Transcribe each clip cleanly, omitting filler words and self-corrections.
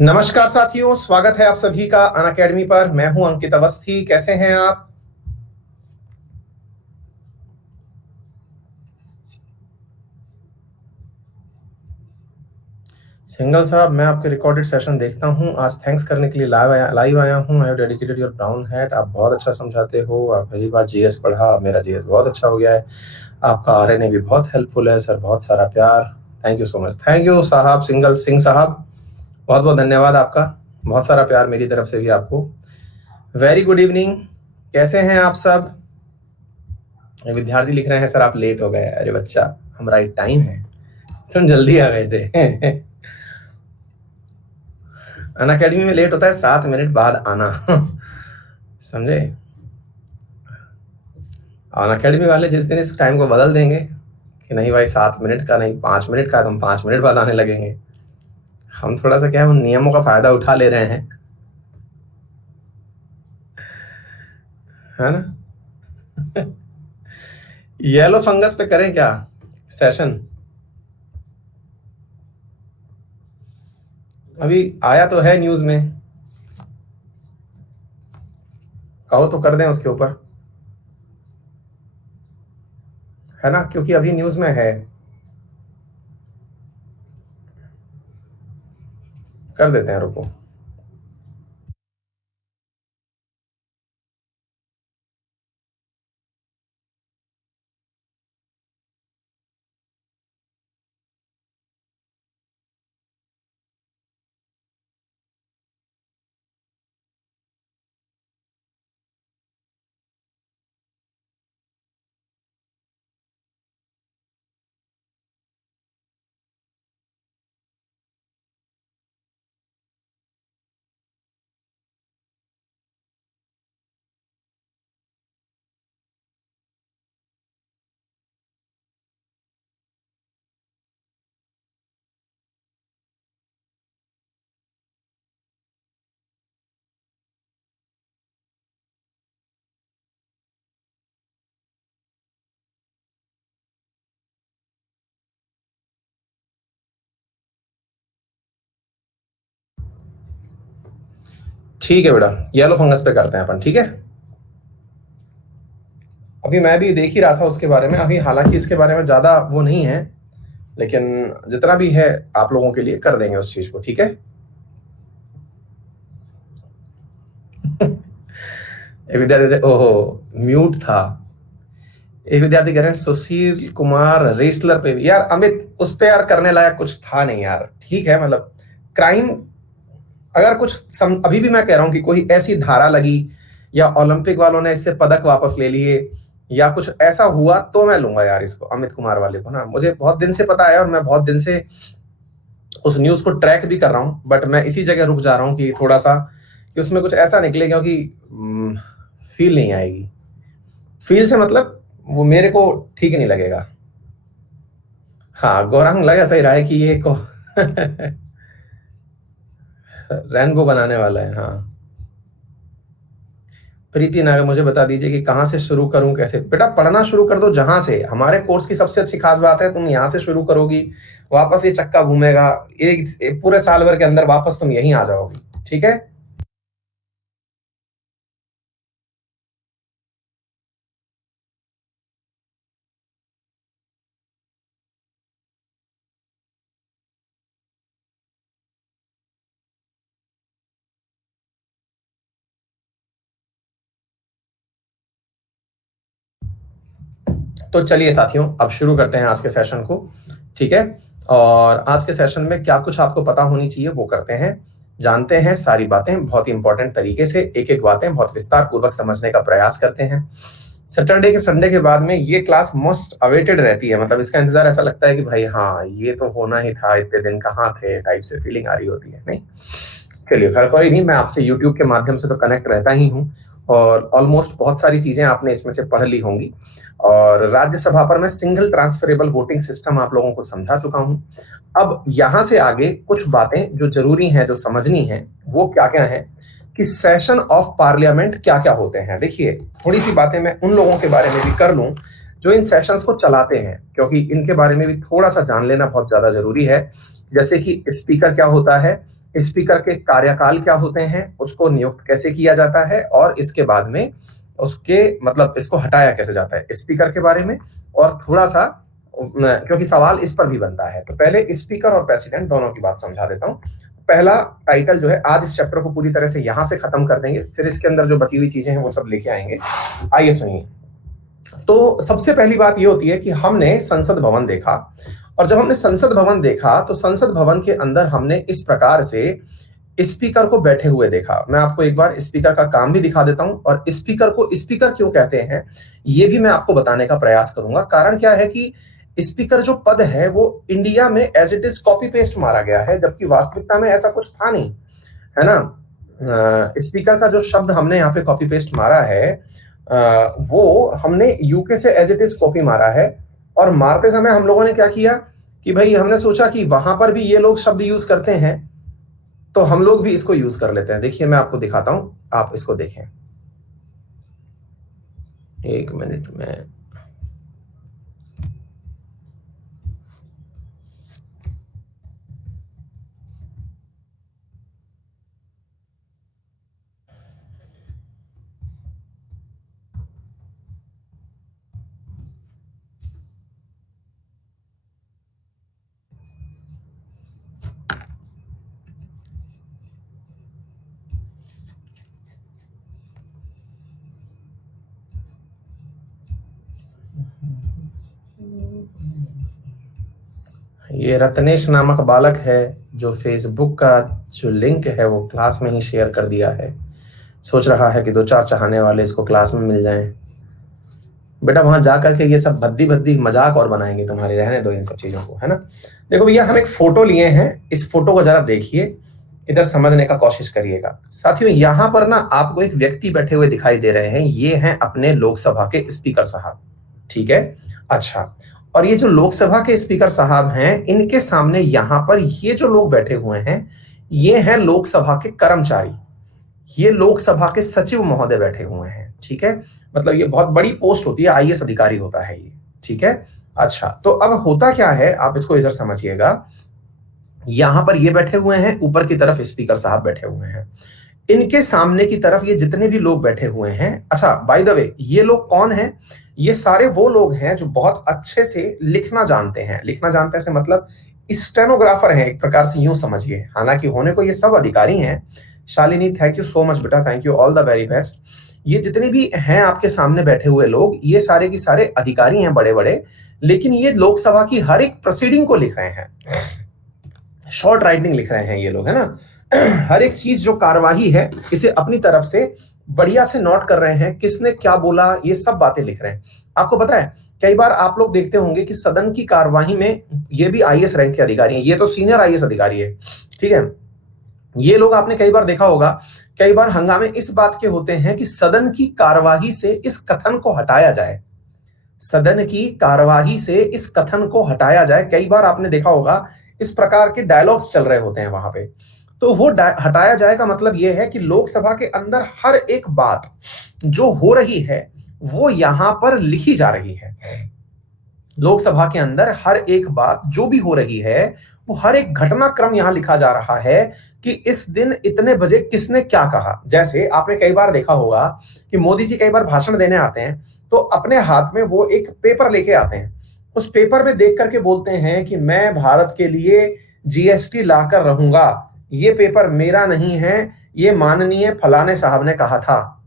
नमस्कार साथियों, स्वागत है आप सभी का अनअकैडमी पर। मैं हूं अंकित अवस्थी। कैसे हैं आप? सिंगल साहब, मैं आपके रिकॉर्डेड सेशन देखता हूं। आज थैंक्स करने के लिए लाइव आया हूं। I have dedicated your brown hat. आप बहुत अच्छा समझाते हो। आप पहली बार जीएस पढ़ा, मेरा जीएस बहुत अच्छा हो गया है। आपका आरएनए भी बहुत हेल्पफुल है सर। बहुत सारा प्यार। Thank you so much. Thank you साहब, सिंगल सिंह साहब, बहुत बहुत धन्यवाद आपका। बहुत सारा प्यार मेरी तरफ से भी आपको। Very good evening. कैसे हैं आप सब? विद्यार्थी लिख रहे हैं सर आप लेट हो गए। अरे बच्चा, हम राइट टाइम है, तुम जल्दी आ गए थे। अनअकैडमी में लेट होता है 7 मिनट बाद आना। समझे? अनअकैडमी वाले जिस दिन इस टाइम को बदल देंगे कि नहीं भाई 7 मिनट का नहीं 5 मिनट का, तुम 5 मिनट बाद आने लगेंगे। हम थोड़ा सा क्या है, उन नियमों का फायदा उठा ले रहे हैं, है ना? येलो फंगस पे करें क्या सेशन? अभी आया तो है न्यूज में, कहो तो कर दें उसके ऊपर, है ना? क्योंकि अभी न्यूज में है। कर देते हैं, रुको। ठीक है बेटा, येलो फंगस पे करते हैं अपन, ठीक है? अभी मैं भी देख ही रहा था उसके बारे में। अभी हालांकि इसके बारे में ज्यादा वो नहीं है, लेकिन जितना भी है आप लोगों के लिए कर देंगे उस चीज को, ठीक है? एक विद्यार्थी से, ओहो, म्यूट था। एक विद्यार्थी कह रहे हैं सुशील कुमार रेसलर पे भी। यार अमित, उस पे यार करने लायक कुछ था नहीं यार। ठीक है, मतलब क्राइम अगर कुछ अभी भी मैं कह रहा हूं कि कोई ऐसी धारा लगी या ओलंपिक वालों ने इससे पदक वापस ले लिए या कुछ ऐसा हुआ तो मैं लूंगा यार इसको, अमित कुमार वाले को ना। मुझे बहुत दिन से पता है और मैं बहुत दिन से उस न्यूज को ट्रैक भी कर रहा हूं, बट मैं इसी जगह रुक जा रहा हूं कि थोड़ा सा कि उसमें कुछ ऐसा निकले, क्योंकि फील नहीं आएगी। फील से मतलब वो मेरे को ठीक नहीं लगेगा। हाँ, गौरांग लगा सही रहा है कि ये को रेनबो बनाने वाला है। हाँ, प्रीति नागर, मुझे बता दीजिए कि कहाँ से शुरू करूं, कैसे? बेटा पढ़ना शुरू कर दो जहां से। हमारे कोर्स की सबसे अच्छी खास बात है, तुम यहाँ से शुरू करोगी, वापस ये चक्का घूमेगा। एक पूरे साल भर के अंदर वापस तुम यहीं आ जाओगी, ठीक है? तो चलिए साथियों, अब शुरू करते हैं आज के सेशन को, ठीक है? और आज के सेशन में क्या कुछ आपको पता होनी चाहिए वो करते हैं, जानते हैं सारी बातें बहुत ही इंपॉर्टेंट तरीके से। एक एक बातें बहुत विस्तार पूर्वक समझने का प्रयास करते हैं। सैटरडे के संडे के बाद में ये क्लास मोस्ट अवेटेड रहती है। मतलब इसका इंतजार ऐसा लगता है कि भाई हाँ, ये तो होना ही था, इतने दिन कहाँ थे टाइप से फीलिंग आ रही होती है, नहीं? चलिए, खैर कोई नहीं, मैं आपसे यूट्यूब के माध्यम से तो कनेक्ट रहता ही हूँ और ऑलमोस्ट बहुत सारी चीजें आपने इसमें से पढ़ ली होंगी। और राज्यसभा पर मैं सिंगल ट्रांसफरेबल वोटिंग सिस्टम आप लोगों को समझा चुका हूं। अब यहां से आगे कुछ बातें जो जरूरी हैं, जो समझनी है, वो क्या क्या है कि सेशन ऑफ पार्लियामेंट क्या क्या होते हैं। देखिए, थोड़ी सी बातें मैं उन लोगों के बारे में भी कर लूं जो इन सेशंस को चलाते हैं, क्योंकि इनके बारे में भी थोड़ा सा जान लेना बहुत ज्यादा जरूरी है। जैसे कि स्पीकर क्या होता है, स्पीकर के कार्यकाल क्या होते हैं, उसको नियुक्त कैसे किया जाता है, और इसके बाद में उसके मतलब इसको हटाया कैसे जाता है, स्पीकर के बारे में। और थोड़ा सा क्योंकि सवाल इस पर भी बनता है, तो पहले स्पीकर और प्रेसिडेंट दोनों की बात समझा देता हूं। पहला टाइटल जो है, आज इस चैप्टर को पूरी तरह से यहां से खत्म कर देंगे, फिर इसके अंदर जो बची हुई चीजें हैं वो सब लेके आएंगे। आइए सुनिए। तो सबसे पहली बात ये होती है कि हमने संसद भवन देखा, और जब हमने संसद भवन देखा तो संसद भवन के अंदर हमने इस प्रकार से स्पीकर को बैठे हुए देखा। मैं आपको एक बार स्पीकर का काम भी दिखा देता हूं, और स्पीकर को स्पीकर क्यों कहते हैं ये भी मैं आपको बताने का प्रयास करूंगा। कारण क्या है कि स्पीकर जो पद है वो इंडिया में as it is copy paste मारा गया है, जबकि वास्तविकता में ऐसा कुछ था नहीं, है ना। स्पीकर का जो शब्द हमने यहाँ पे कॉपी पेस्ट मारा है, वो हमने यूके से एज इट इज कॉपी मारा है। और मारते समय हम लोगों ने क्या किया कि भाई हमने सोचा कि वहां पर भी ये लोग शब्द यूज करते हैं, तो हम लोग भी इसको यूज कर लेते हैं। देखिए मैं आपको दिखाता हूं, आप इसको देखें, एक मिनट में। ये रत्नेश नामक बालक है जो फेसबुक का जो लिंक है वो क्लास में ही शेयर कर दिया है। सोच रहा है कि दो चार चाहने वाले इसको क्लास में मिल जाएं। बेटा वहां जा करके ये सब भद्दी भद्दी मजाक और बनाएंगे तुम्हारे, रहने दो इन सब चीजों को, है ना। देखो भैया हम एक फोटो लिए हैं, इस फोटो को जरा देखिए, इधर समझने का कोशिश करिएगा। साथियों यहाँ पर ना आपको एक व्यक्ति बैठे हुए दिखाई दे रहे हैं, ये हैं अपने लोकसभा के स्पीकर साहब, ठीक है। अच्छा, और ये जो लोकसभा के स्पीकर साहब हैं, इनके सामने यहां पर ये जो लोग बैठे हुए हैं, ये हैं लोकसभा के कर्मचारी, ये लोकसभा के सचिव महोदय बैठे हुए हैं, ठीक है। मतलब ये बहुत बड़ी पोस्ट होती है, आईएएस अधिकारी होता है ये, ठीक है। अच्छा, तो अब होता क्या है, आप इसको इधर समझिएगा। यहां पर ये बैठे हुए हैं, ऊपर की तरफ स्पीकर साहब बैठे हुए हैं, इनके सामने की तरफ ये जितने भी लोग बैठे हुए हैं। अच्छा बाय द वे, ये लोग कौन हैं? ये सारे वो लोग हैं जो बहुत अच्छे से लिखना जानते हैं। लिखना जानते हैं से मतलब स्टेनोग्राफर हैं, एक प्रकार से यूं समझिए। हालांकि होने को ये सब अधिकारी हैं। Shalini thank you so much बेटा, thank you, all the very best. ये जितने भी हैं आपके सामने बैठे हुए लोग, ये सारे के सारे अधिकारी हैं बड़े बड़े, लेकिन ये लोकसभा की हर एक प्रोसीडिंग को लिख रहे हैं, शॉर्ट राइटिंग लिख रहे हैं ये लोग, है ना। हर एक चीज जो कार्यवाही है इसे अपनी तरफ से बढ़िया से नोट कर रहे हैं, किसने क्या बोला ये सब बातें लिख रहे हैं। आपको पता है कई बार आप लोग देखते होंगे कि सदन की कार्यवाही में ये भी आईएएस रैंक के अधिकारी हैं, ये तो सीनियर आईएएस अधिकारी है, ठीक है। ये लोग आपने कई बार देखा होगा, कई बार हंगामे इस बात के होते हैं कि सदन की कार्यवाही से इस कथन को हटाया जाए, सदन की कार्यवाही से इस कथन को हटाया जाए। कई बार आपने देखा होगा इस प्रकार के डायलॉग्स चल रहे होते हैं वहां पे, तो वो हटाया जाए का मतलब यह है कि लोकसभा के अंदर हर एक बात जो हो रही है वो यहां पर लिखी जा रही है। लोकसभा के अंदर हर एक बात जो भी हो रही है वो हर एक घटनाक्रम यहां लिखा जा रहा है कि इस दिन इतने बजे किसने क्या कहा। जैसे आपने कई बार देखा होगा कि मोदी जी कई बार भाषण देने आते हैं तो अपने हाथ में वो एक पेपर लेके आते हैं, उस पेपर में देख करके बोलते हैं कि मैं भारत के लिए जीएसटी लाकर रहूंगा, ये पेपर मेरा नहीं है, ये माननीय फलाने साहब ने कहा था,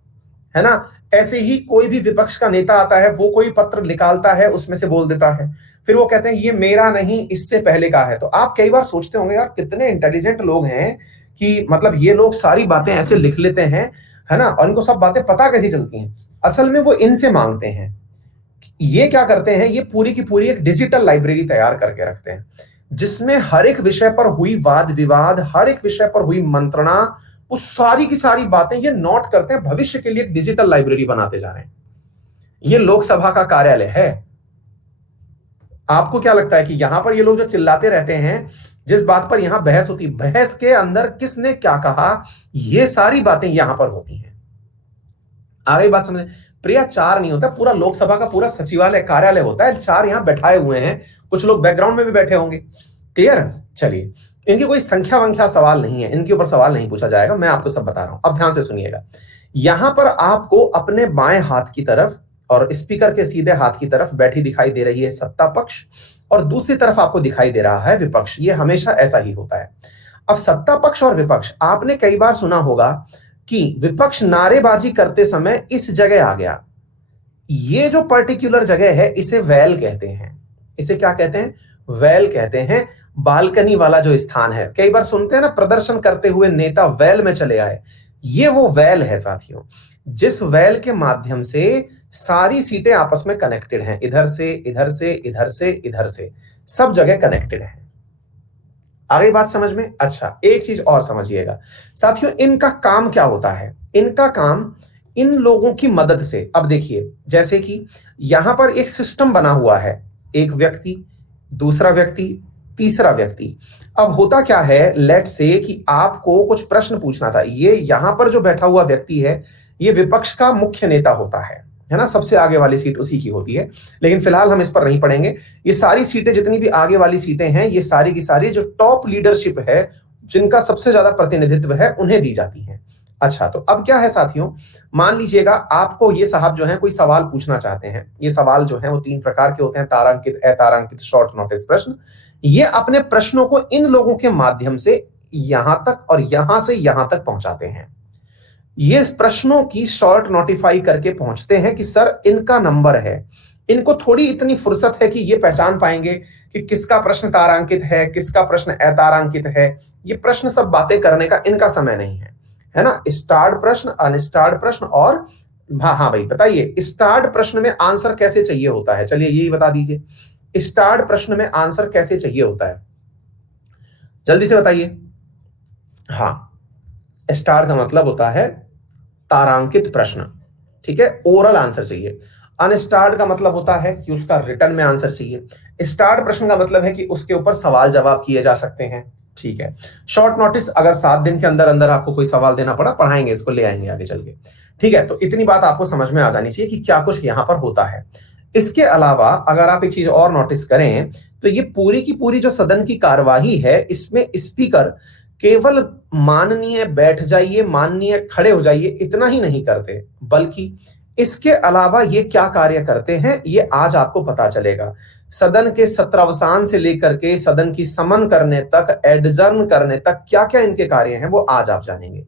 है ना। ऐसे ही कोई भी विपक्ष का नेता आता है, वो कोई पत्र निकालता है, उसमें से बोल देता है, फिर वो कहते हैं ये मेरा नहीं, इससे पहले का है। तो आप कई बार सोचते होंगे यार कितने इंटेलिजेंट लोग हैं कि मतलब ये लोग सारी बातें ऐसे लिख लेते हैं, है ना, और इनको सब बातें पता कैसी चलती हैं। असल में वो इनसे मांगते हैं। ये क्या करते हैं, ये पूरी की पूरी एक डिजिटल लाइब्रेरी तैयार करके रखते हैं जिसमें हर एक विषय पर हुई वाद विवाद, हर एक विषय पर हुई मंत्रणा, वो सारी की सारी बातें ये नोट करते हैं, भविष्य के लिए एक डिजिटल लाइब्रेरी बनाते जा रहे हैं। ये लोकसभा का कार्यालय है। आपको क्या लगता है कि यहां पर ये लोग जो चिल्लाते रहते हैं, जिस बात पर यहां बहस होती, बहस के अंदर किसने क्या कहा, ये सारी बातें यहां पर होती हैं। आगे बात समझे प्रिया, चार नहीं होता, पूरा लोकसभा का पूरा सचिवालय कार्यालय होता है, चार यहां बैठाए हुए हैं, कुछ लोग बैकग्राउंड में भी बैठे होंगे, क्लियर है? चलिए, इनकी कोई संख्या वंख्या सवाल नहीं है, इनके ऊपर सवाल नहीं पूछा जाएगा, मैं आपको सब बता रहा हूं। अब ध्यान से सुनिएगा, यहां पर आपको अपने बाएं हाथ की तरफ और स्पीकर के सीधे हाथ की तरफ बैठी दिखाई दे रही है सत्ता पक्ष, और दूसरी तरफ आपको दिखाई दे रहा है विपक्ष। ये हमेशा ऐसा ही होता है। अब सत्ता पक्ष और विपक्ष, आपने कई बार सुना होगा कि विपक्ष नारेबाजी करते समय इस जगह आ गया। ये जो पर्टिकुलर जगह है इसे वेल कहते हैं। इसे क्या कहते हैं? वेल कहते हैं। बालकनी वाला जो स्थान है, कई बार सुनते हैं ना, प्रदर्शन करते हुए नेता वेल में चले आए, ये वो वेल है साथियों, जिस वेल के माध्यम से सारी सीटें आपस में कनेक्टेड हैं, इधर से इधर से इधर से इधर से, सब जगह कनेक्टेड है। आ गई बात समझ में? अच्छा, एक चीज और समझिएगा साथियों, इनका काम क्या होता है? इनका काम इन लोगों की मदद से, अब देखिए, जैसे कि यहां पर एक सिस्टम बना हुआ है, एक व्यक्ति, दूसरा व्यक्ति, तीसरा व्यक्ति। अब होता क्या है, लेट से कि आपको कुछ प्रश्न पूछना था, ये यहां पर जो बैठा हुआ व्यक्ति है ये विपक्ष का मुख्य नेता होता है ना, सबसे आगे वाली सीट उसी की होती है, लेकिन फिलहाल हम इस पर नहीं पढ़ेंगे। ये सारी सीटें, जितनी भी आगे वाली सीटें हैं, ये सारी की सारी जो टॉप लीडरशिप है, जिनका सबसे ज्यादा प्रतिनिधित्व है, उन्हें दी जाती है। अच्छा, तो अब क्या है साथियों, मान लीजिएगा आपको ये साहब जो है कोई सवाल पूछना चाहते हैं। ये सवाल जो है वो 3 प्रकार के होते हैं, तारांकित, अतारांकित, शॉर्ट नोटिस प्रश्न। ये अपने प्रश्नों को इन लोगों के माध्यम से यहां तक और यहां से यहां तक पहुंचाते हैं। ये प्रश्नों की शॉर्ट नोटिफाई करके पहुंचते हैं कि सर इनका नंबर है। इनको थोड़ी इतनी फुर्सत है कि ये पहचान पाएंगे कि किसका प्रश्न तारांकित है, किसका प्रश्न अतारांकित है। ये प्रश्न सब बातें करने का इनका समय नहीं है ना। स्टार्ट प्रश्न, अनस्टार्ट प्रश्न, और हाँ भाई बताइए, स्टार्ट प्रश्न में आंसर कैसे चाहिए होता है? चलिए यही बता दीजिए, स्टार्ट प्रश्न में आंसर कैसे चाहिए होता है, जल्दी से बताइए। हाँ, स्टार का मतलब होता है तारांकित प्रश्न, ठीक है, ओरल आंसर चाहिए। अनस्टार्ड का मतलब होता है कि उसका रिटर्न में आंसर चाहिए। स्टार्ट प्रश्न का मतलब है कि उसके ऊपर सवाल जवाब किए जा सकते हैं, ठीक है। शॉर्ट नोटिस, अगर 7 दिन के अंदर अंदर आपको कोई सवाल देना पड़ा, पढ़ाएंगे, इसको ले आएंगे आगे चल के, ठीक है। तो इतनी बात आपको समझ में आ जानी चाहिए कि क्या कुछ यहां पर होता है। इसके अलावा अगर आप एक चीज और नोटिस करें तो ये पूरी की पूरी जो सदन की कार्यवाही है, इसमें स्पीकर केवल माननीय बैठ जाइए, माननीय खड़े हो जाइए, इतना ही नहीं करते, बल्कि इसके अलावा ये क्या कार्य करते हैं ये आज आपको पता चलेगा। सदन के सत्रावसान से लेकर के सदन की समन करने तक, एडजर्न करने तक क्या क्या इनके कार्य हैं वो आज आप जानेंगे।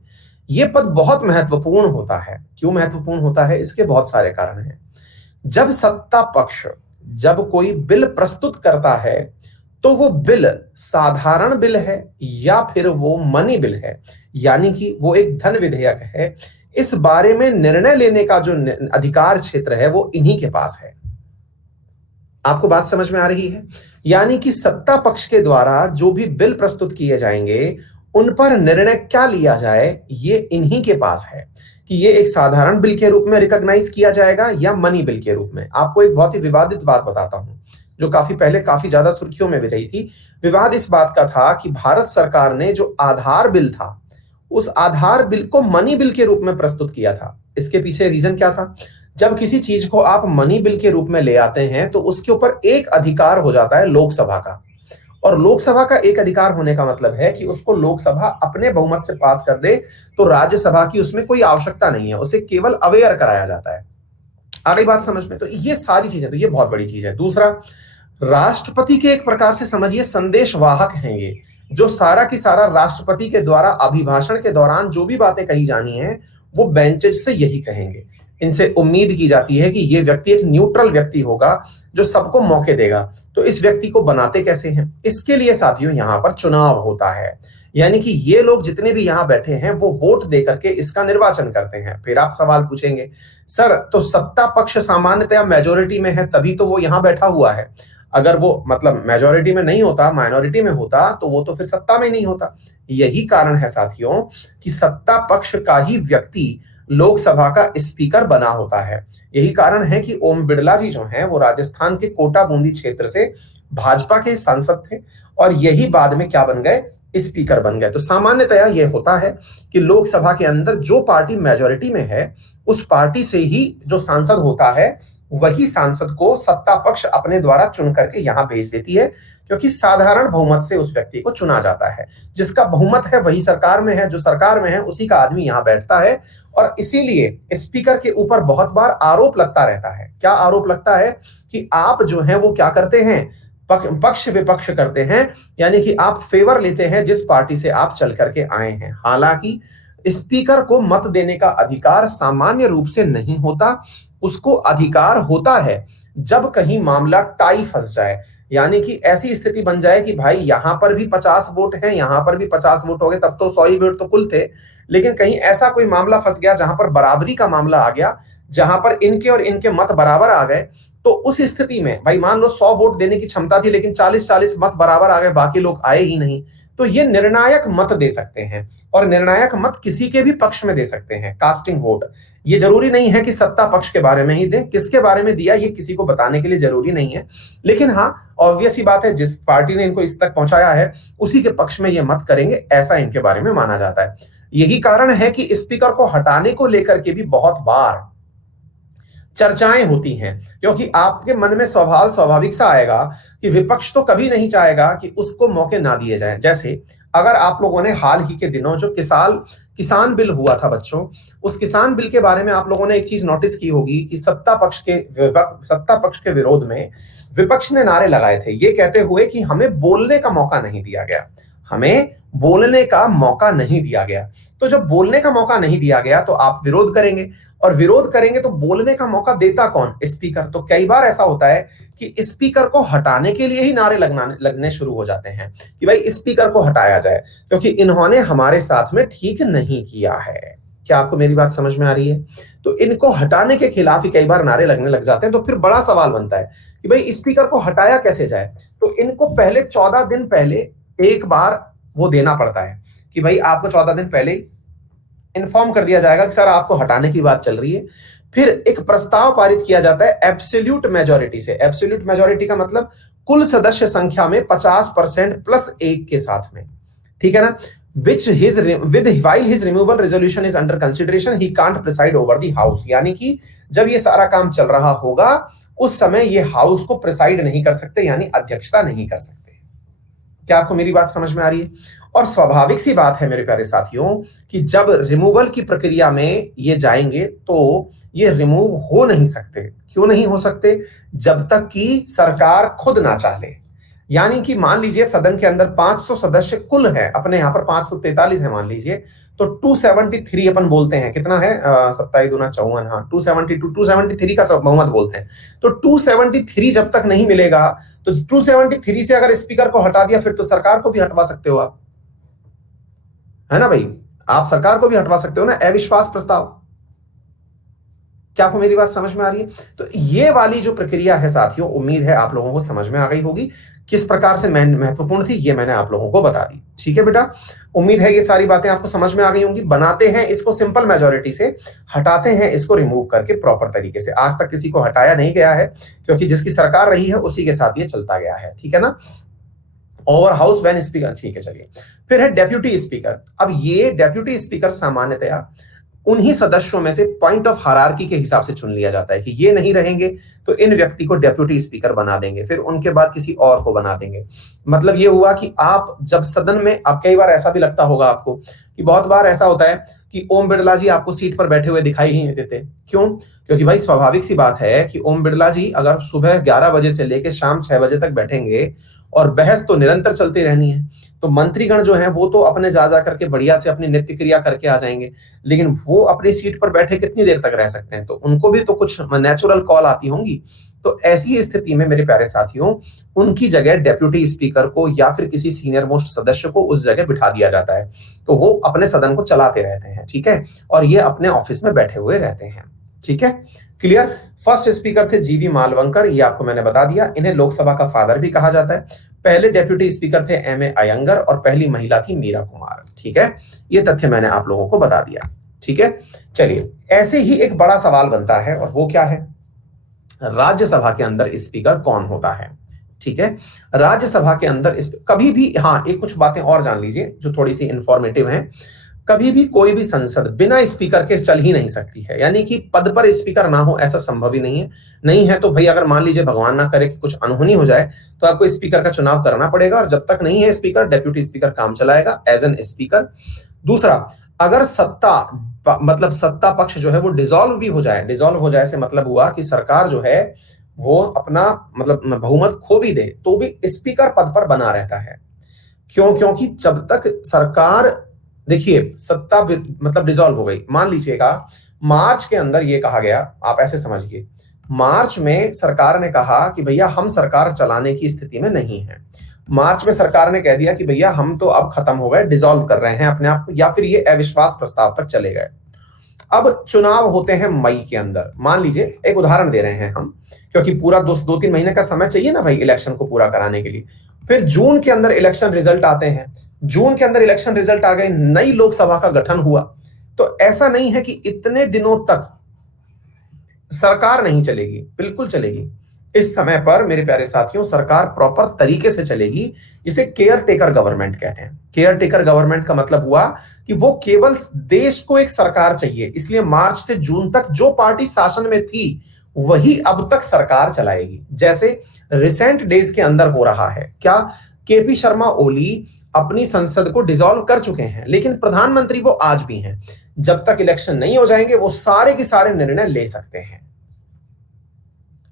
ये पद बहुत महत्वपूर्ण होता है। क्यों महत्वपूर्ण होता है? इसके बहुत सारे कारण हैं। जब सत्ता पक्ष जब कोई बिल प्रस्तुत करता है तो वो बिल साधारण बिल है या फिर वो मनी बिल है, यानी कि वो एक धन विधेयक है, इस बारे में निर्णय लेने का जो अधिकार क्षेत्र है वो इन्हीं के पास है। आपको बात समझ में आ रही है? यानी कि सत्ता पक्ष के द्वारा जो भी बिल प्रस्तुत किए जाएंगे उन पर निर्णय क्या लिया जाए ये इन्हीं के पास है, कि ये एक साधारण बिल के रूप में रिकॉग्नाइज किया जाएगा या मनी बिल के रूप में। आपको एक बहुत ही विवादित बात बताता हूं जो काफी पहले काफी ज्यादा सुर्खियों में भी रही थी। विवाद इस बात का था कि भारत सरकार ने जो आधार बिल था उस आधार बिल को मनी बिल के रूप में प्रस्तुत किया था। इसके पीछे रीजन क्या था? जब किसी चीज को आप मनी बिल के रूप में ले आते हैं तो उसके ऊपर एक अधिकार हो जाता है लोकसभा का, और लोकसभा का एक अधिकार होने का मतलब है कि उसको लोकसभा अपने बहुमत से पास कर दे तो राज्यसभा की उसमें कोई आवश्यकता नहीं है, उसे केवल अवेयर कराया जाता है। आ गई बात समझ में? तो ये सारी चीजें, तो ये बहुत बड़ी चीज है। दूसरा, राष्ट्रपति के एक प्रकार से समझिए संदेशवाहक हैं ये, जो सारा की सारा राष्ट्रपति के द्वारा अभिभाषण के दौरान जो भी बातें कही जानी है वो बेंचेज से यही कहेंगे। इनसे उम्मीद की जाती है कि ये व्यक्ति एक न्यूट्रल व्यक्ति होगा जो सबको मौके देगा। तो इस व्यक्ति को बनाते कैसे हैं? इसके लिए साथियों यहां पर चुनाव होता है, यानी कि ये लोग जितने भी यहां बैठे हैं वो वोट देकर के इसका निर्वाचन करते हैं। फिर आप सवाल पूछेंगे, सर तो सत्ता पक्ष सामान्यतया मेजोरिटी में है तभी तो वो यहां बैठा हुआ है, अगर वो मतलब मेजोरिटी में नहीं होता, माइनॉरिटी में होता, तो वो तो फिर सत्ता में नहीं होता। यही कारण है साथियों कि सत्ता पक्ष का ही व्यक्ति लोकसभा का स्पीकर बना होता है। यही कारण है कि ओम बिड़ला जी जो हैं वो राजस्थान के कोटा बूंदी क्षेत्र से भाजपा के सांसद थे और यही बाद में क्या बन गए? स्पीकर बन गए। तो सामान्यतया यह होता है कि लोकसभा के अंदर जो पार्टी मेजोरिटी में है उस पार्टी से ही जो सांसद होता है वही सांसद को सत्ता पक्ष अपने द्वारा चुन करके यहां भेज देती है, क्योंकि साधारण बहुमत से उस व्यक्ति को चुना जाता है। जिसका बहुमत है वही सरकार में है, जो सरकार में है उसी का आदमी यहां बैठता है। और इसीलिए स्पीकर के ऊपर बहुत बार आरोप लगता रहता है। क्या आरोप लगता है? कि आप जो है वो क्या करते हैं, पक्ष विपक्ष करते हैं, यानी कि आप फेवर लेते हैं जिस पार्टी से आप चल करके आए हैं। हालांकि स्पीकर को मत देने का अधिकार सामान्य रूप से नहीं होता। उसको अधिकार होता है जब कहीं मामला टाई फंस जाए, यानी कि ऐसी स्थिति बन जाए कि भाई यहां पर भी 50 वोट हैं, यहां पर भी 50 वोट हो गए, तब तो 100 ही वोट तो कुल थे। लेकिन कहीं ऐसा कोई मामला फंस गया जहां पर बराबरी का मामला आ गया, जहां पर इनके और इनके मत बराबर आ गए, तो उस स्थिति में भाई मान लो 100 वोट देने की क्षमता थी, लेकिन 40-40 मत बराबर आ गए, बाकी लोग आए ही नहीं, तो ये निर्णायक मत दे सकते हैं। और निर्णायक मत किसी के भी पक्ष में दे सकते हैं, कास्टिंग वोट। ये जरूरी नहीं है कि सत्ता पक्ष के बारे में ही दें, किसके बारे में दिया ये किसी को बताने के लिए जरूरी नहीं है। लेकिन हाँ, ऑब्वियस ही बात है, जिस पार्टी ने इनको इस तक पहुंचाया है उसी के पक्ष में ये मत करेंगे, ऐसा इनके बारे में माना जाता है। यही कारण है कि स्पीकर को हटाने को लेकर के भी बहुत बार चर्चाएं होती हैं, क्योंकि आपके मन में स्वाभाविक सा आएगा कि विपक्ष तो कभी नहीं चाहेगा कि उसको मौके ना दिए जाएं। जैसे अगर आप लोगों ने हाल ही के दिनों जो किसान बिल हुआ था बच्चों, उस किसान बिल के बारे में आप लोगों ने एक चीज नोटिस की होगी कि सत्ता पक्ष के विरोध में विपक्ष ने नारे लगाए थे, ये कहते हुए कि हमें बोलने का मौका नहीं दिया गया, हमें बोलने का मौका नहीं दिया गया। तो जब बोलने का मौका नहीं दिया गया तो आप विरोध करेंगे, और विरोध करेंगे तो बोलने का मौका देता कौन? स्पीकर। तो कई बार ऐसा होता है कि स्पीकर को हटाने के लिए ही नारे लगने शुरू हो जाते हैं कि भाई स्पीकर को हटाया जाए, क्योंकि इन्होंने हमारे साथ में ठीक नहीं किया है। क्या आपको मेरी बात समझ में आ रही है? तो इनको हटाने के खिलाफ ही कई बार नारे लगने लग जाते हैं। तो फिर बड़ा सवाल बनता है कि भाई स्पीकर को हटाया कैसे जाए। तो इनको पहले 14 दिन पहले एक बार वो देना पड़ता है कि भाई आपको 14 दिन पहले इन्फॉर्म कर दिया जाएगा कि सर आपको हटाने की बात चल रही है। फिर एक प्रस्ताव पारित किया जाता है एब्सोल्यूट मेजॉरिटी से। एब्सोल्यूट मेजॉरिटी का मतलब कुल सदस्य संख्या में 50% प्लस 1 के साथ में, ठीक है ना। while his removal resolution is under consideration, he can't preside over the house। यानी कि जब ये सारा काम चल रहा होगा उस समय ये हाउस को प्रिसाइड नहीं कर सकते, यानी अध्यक्षता नहीं कर सकते। क्या आपको मेरी बात समझ में आ रही है? और स्वाभाविक सी बात है मेरे प्यारे साथियों कि जब रिमूवल की प्रक्रिया में ये जाएंगे तो ये रिमूव हो नहीं सकते। क्यों नहीं हो सकते? जब तक कि सरकार खुद ना चाहे। यानी कि मान लीजिए सदन के अंदर 500 सदस्य कुल है, अपने यहां पर 543 है मान लीजिए, तो 273 अपन बोलते हैं, कितना है 27 दूना 54, हाँ 273 का सब बहुमत बोलते हैं। तो 273 जब तक नहीं मिलेगा, तो 273 से अगर स्पीकर को हटा दिया फिर तो सरकार को भी हटवा सकते हो आप, है ना भाई, आप सरकार को भी हटवा सकते हो ना, अविश्वास प्रस्ताव। क्या आपको मेरी बात समझ में आ रही है? तो ये वाली जो प्रक्रिया है साथियों, उम्मीद है आप लोगों को समझ में आ गई होगी। किस प्रकार से महत्वपूर्ण थी ये मैंने आप लोगों को बता दी। ठीक है बेटा, उम्मीद है ये सारी बातें आपको समझ में आ गई होंगी। बनाते हैं इसको सिंपल मेजॉरिटी से, हटाते हैं इसको रिमूव करके प्रॉपर तरीके से। आज तक किसी को हटाया नहीं गया है, क्योंकि जिसकी सरकार रही है उसी के साथ ये चलता गया है। ठीक है ना। ओवर हाउस व्हेन स्पीकर, ठीक है चलिए। फिर है डेप्यूटी स्पीकर। अब ये डेप्यूटी स्पीकर सामान्यतया उन्हीं सदस्यों में से पॉइंट ऑफ हायरार्की के हिसाब से चुन लिया जाता है कि ये नहीं रहेंगे तो इन व्यक्ति को डेप्यूटी स्पीकर बना देंगे, फिर उनके बाद किसी और को बना देंगे। मतलब ये हुआ कि आप जब सदन में, अब कई बार ऐसा भी लगता होगा आपको कि बहुत बार ऐसा होता है कि ओम बिड़ला जी आपको सीट पर बैठे हुए दिखाई ही नहीं देते। क्यों? क्योंकि भाई स्वाभाविक सी बात है कि ओम बिड़ला जी अगर सुबह 11 बजे से लेकर शाम 6 बजे तक बैठेंगे और बहस तो निरंतर चलती रहनी है, तो मंत्रीगण जो हैं वो तो अपने जा करके बढ़िया से अपनी नित्य क्रिया करके आ जाएंगे, लेकिन वो अपनी सीट पर बैठे कितनी देर तक रह सकते हैं? तो उनको भी तो कुछ नेचुरल कॉल आती होंगी। तो ऐसी स्थिति में मेरे प्यारे साथियों, उनकी जगह डेप्यूटी स्पीकर को या फिर किसी सीनियर मोस्ट सदस्य को उस जगह बिठा दिया जाता है, तो वो अपने सदन को चलाते रहते हैं। ठीक है, और ये अपने ऑफिस में बैठे हुए रहते हैं। ठीक है, क्लियर। फर्स्ट स्पीकर थे जीवी मालवंकर, ये आपको मैंने बता दिया। इन्हें लोकसभा का फादर भी कहा जाता है। पहले डेप्यूटी स्पीकर थे एम.ए. अयंगर और पहली महिला थी मीरा कुमार। ठीक है, ये तथ्य मैंने आप लोगों को बता दिया। ठीक है, चलिए। ऐसे ही एक बड़ा सवाल बनता है और वो क्या है? राज्यसभा के अंदर स्पीकर कौन होता है? ठीक है, राज्यसभा के अंदर कभी भी, हाँ एक कुछ बातें और जान लीजिए जो थोड़ी सी इंफॉर्मेटिव हैं। कभी भी कोई भी संसद बिना स्पीकर के चल ही नहीं सकती है, यानी कि पद पर स्पीकर ना हो ऐसा संभव ही नहीं है। नहीं है तो भाई अगर मान लीजिए भगवान ना करे कि कुछ अनहोनी हो जाए तो आपको स्पीकर का चुनाव करना पड़ेगा, और जब तक नहीं है स्पीकर, डेप्यूटी स्पीकर काम चलाएगा एज एन स्पीकर। दूसरा, अगर मतलब सत्ता पक्ष जो है वो डिसॉल्व भी हो जाए, डिसॉल्व हो जाए से मतलब हुआ कि सरकार जो है वो अपना मतलब बहुमत खो भी दे, तो भी स्पीकर पद पर बना रहता है। क्यों? क्योंकि जब तक सरकार, देखिए सत्ता मतलब डिसॉल्व हो गई, मान लीजिएगा मार्च के अंदर ये कहा गया, आप ऐसे समझिए, मार्च में सरकार ने कहा कि भैया हम सरकार चलाने की स्थिति में नहीं है। मार्च में सरकार ने कह दिया कि भैया हम तो अब खत्म हो गए, डिसॉल्व कर रहे हैं अपने आप को, या फिर ये अविश्वास प्रस्ताव तक चले गए। अब चुनाव होते हैं मई के अंदर, मान लीजिए एक उदाहरण दे रहे हैं हम, क्योंकि पूरा 2-3 महीने का समय चाहिए ना भाई इलेक्शन को पूरा कराने के लिए। फिर जून के अंदर इलेक्शन रिजल्ट आते हैं, जून के अंदर इलेक्शन रिजल्ट आ गए, नई लोकसभा का गठन हुआ। तो ऐसा नहीं है कि इतने दिनों तक सरकार नहीं चलेगी, बिल्कुल चलेगी। इस समय पर मेरे प्यारे साथियों सरकार प्रॉपर तरीके से चलेगी, जिसे केयर टेकर गवर्नमेंट कहते हैं। केयर टेकर गवर्नमेंट का मतलब हुआ कि वो केवल देश को एक सरकार चाहिए, इसलिए मार्च से जून तक जो पार्टी शासन में थी वही अब तक सरकार चलाएगी। जैसे रिसेंट डेज के अंदर हो रहा है क्या, केपी शर्मा ओली अपनी संसद को डिसॉल्व कर चुके हैं, लेकिन प्रधानमंत्री वो आज भी हैं। जब तक इलेक्शन नहीं हो जाएंगे वो सारे के सारे निर्णय ले सकते हैं।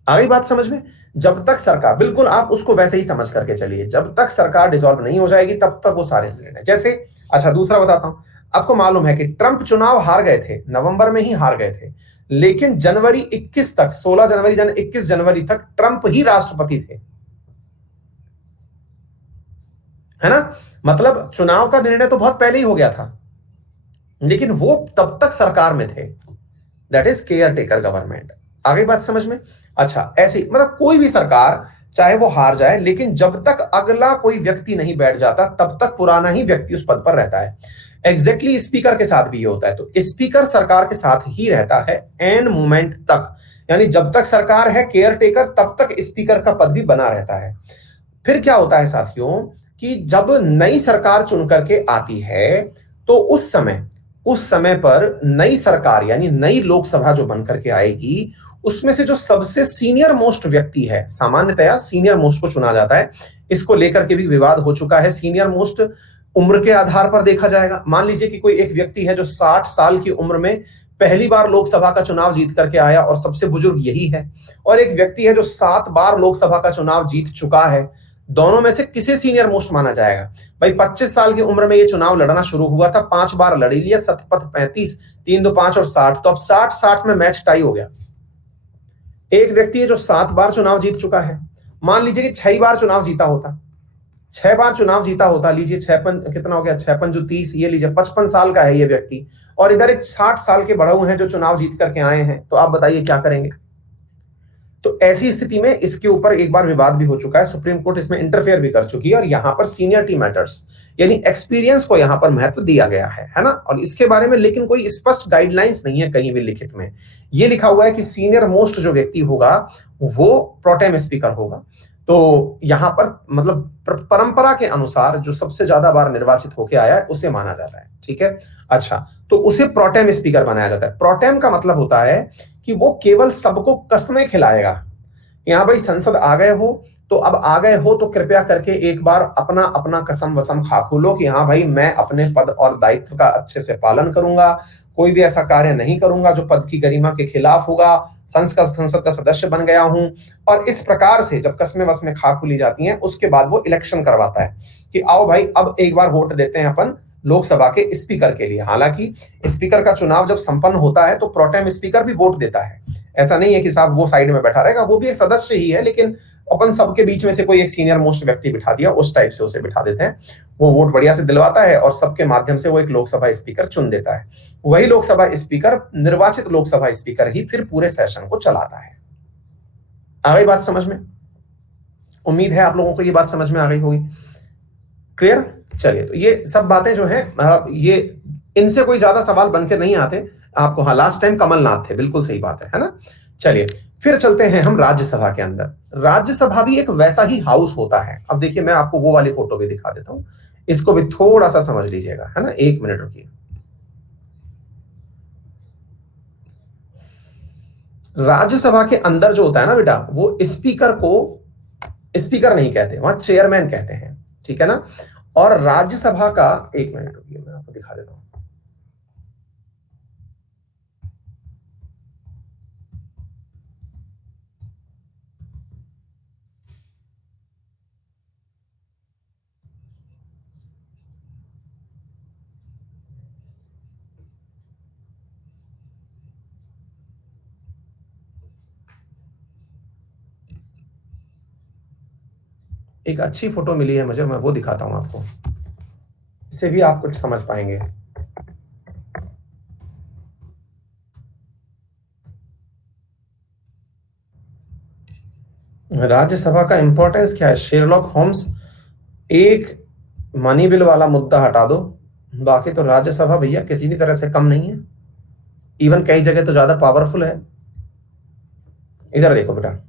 आ गई बात समझ में? जब तक सरकार, बिल्कुल आप उसको वैसे ही समझ करके चलिए, जब तक सरकार डिसॉल्व नहीं हो जाएगी तब तक वो सारे निर्णय। जैसे अच्छा दूसरा बताता हूं, आपको मालूम है कि ट्रंप चुनाव हार गए थे, नवंबर में ही हार गए थे, लेकिन जनवरी 21 तक, 16 जनवरी 21 जनवरी तक ट्रंप ही राष्ट्रपति थे, है ना? मतलब चुनाव का निर्णय तो बहुत पहले ही हो गया था, लेकिन वो तब तक सरकार में थे। That is caretaker government. आ गई बात समझ में? अच्छा ऐसे मतलब कोई भी सरकार चाहे वो हार जाए, लेकिन जब तक अगला कोई व्यक्ति नहीं बैठ जाता तब तक पुराना ही व्यक्ति उस पद पर रहता है। एग्जैक्टली स्पीकर के साथ भी ये होता है। तो स्पीकर सरकार के साथ ही रहता है एंड मोमेंट तक, यानी जब तक सरकार है केयर टेकर तब तक स्पीकर का पद भी बना रहता है। फिर क्या होता है साथियों कि जब नई सरकार चुन करके आती है तो उस समय पर नई सरकार यानी नई लोकसभा जो बन करके आएगी, उसमें से जो सबसे सीनियर मोस्ट व्यक्ति है, सामान्यतया सीनियर मोस्ट को चुना जाता है। इसको लेकर के भी विवाद हो चुका है। सीनियर मोस्ट उम्र के आधार पर देखा जाएगा। मान लीजिए कि कोई एक व्यक्ति है जो 60 साल की उम्र में पहली बार लोकसभा का चुनाव जीत करके आया और सबसे बुजुर्ग यही है, और एक व्यक्ति है जो 7 बार लोकसभा का चुनाव जीत चुका है। दोनों में से किसे सीनियर मोस्ट माना जाएगा? भाई 25 साल की उम्र में ये चुनाव लड़ना शुरू हुआ था, 5 बार लड़ लिया, 7 35, 3 2 5 और 60, तो अब 60-60 में मैच टाई हो गया। एक व्यक्ति है जो 7 बार चुनाव जीत चुका है, मान लीजिए कि 6 बार चुनाव जीता होता, 6 बार चुनाव जीता होता, लीजिए 6 कितना हो गया, 6 जो 30, ये लीजिए 55 साल का है ये व्यक्ति, और इधर एक 60 साल के बड़ऊ हैं जो चुनाव जीत करके आए हैं, तो आप बताइए क्या करेंगे? तो ऐसी स्थिति में इसके ऊपर एक बार विवाद भी हो चुका है, सुप्रीम कोर्ट इसमें इंटरफेयर भी कर चुकी है, और यहां पर सीनियरिटी मैटर्स यानी एक्सपीरियंस को यहां पर महत्व दिया गया है ना? और इसके बारे में लेकिन कोई स्पष्ट गाइडलाइंस नहीं है कहीं भी लिखित में। ये लिखा हुआ है कि सीनियर मोस्ट जो व्यक्ति होगा वो प्रोटेम स्पीकर होगा। तो यहां पर मतलब परंपरा के अनुसार जो सबसे ज्यादा बार निर्वाचित होकर आया है उसे माना जाता है, ठीक है? अच्छा, तो उसे प्रोटेम स्पीकर बनाया जाता है। प्रोटेम का मतलब होता है कि वो केवल सबको कस्में खिलाएगा। यहां भाई संसद आ गए हो तो अब आ गए हो तो कृपया करके एक बार अपना अपना कसम वसम खा खोलो कि हाँ भाई मैं अपने पद और दायित्व का अच्छे से पालन करूंगा, कोई भी ऐसा कार्य नहीं करूंगा जो पद की गरिमा के खिलाफ होगा, संसद का सदस्य बन गया हूं। और इस प्रकार से जब कस्में वस्में खा खुली जाती हैं उसके बाद वो इलेक्शन करवाता है कि आओ भाई अब एक बार वोट देते हैं अपन लोकसभा के स्पीकर के लिए। हालांकि स्पीकर का चुनाव जब संपन्न होता है तो प्रोटेम स्पीकर भी वोट देता है, ऐसा नहीं है कि साहब वो साइड में बैठा रहेगा, वो भी एक सदस्य ही है, लेकिन अपन सबके बीच में से कोई एक सीनियर मोस्ट व्यक्ति बिठा दिया, उस टाइप से उसे बिठा देते हैं। वो वोट बढ़िया से दिलवाता है और सबके माध्यम से वो एक लोकसभा स्पीकर चुन देता है। वही लोकसभा स्पीकर, निर्वाचित लोकसभा स्पीकर ही फिर पूरे सेशन को चलाता है। आ गई बात समझ में? उम्मीद है आप लोगों को ये बात समझ में आ गई होगी। क्लियर? चलिए, तो ये सब बातें जो हैं ये इनसे कोई ज्यादा सवाल बन के नहीं आते आपको। हाँ, लास्ट टाइम कमलनाथ थे, बिल्कुल सही बात है ना? चलिए फिर चलते हैं हम राज्यसभा के अंदर। राज्यसभा भी एक वैसा ही हाउस होता है। अब देखिए मैं आपको वो वाली फोटो भी दिखा देता हूं, इसको भी थोड़ा सा समझ लीजिएगा, है ना? 1 मिनट रुकिए। राज्यसभा के अंदर जो होता है ना बेटा, वो स्पीकर को स्पीकर नहीं कहते, वहां चेयरमैन कहते हैं, ठीक है ना। और राज्यसभा का, एक मिनट रुकिए मैं आपको दिखा देता हूं। एक अच्छी फोटो मिली है मुझे, मैं वो दिखाता हूं आपको, इससे भी आप कुछ समझ पाएंगे। राज्यसभा का इंपॉर्टेंस क्या है? शेरलॉक होम्स, एक मनी बिल वाला मुद्दा हटा दो, बाकी तो राज्यसभा भैया किसी भी तरह से कम नहीं है, इवन कई जगह तो ज्यादा पावरफुल है। इधर देखो बेटा,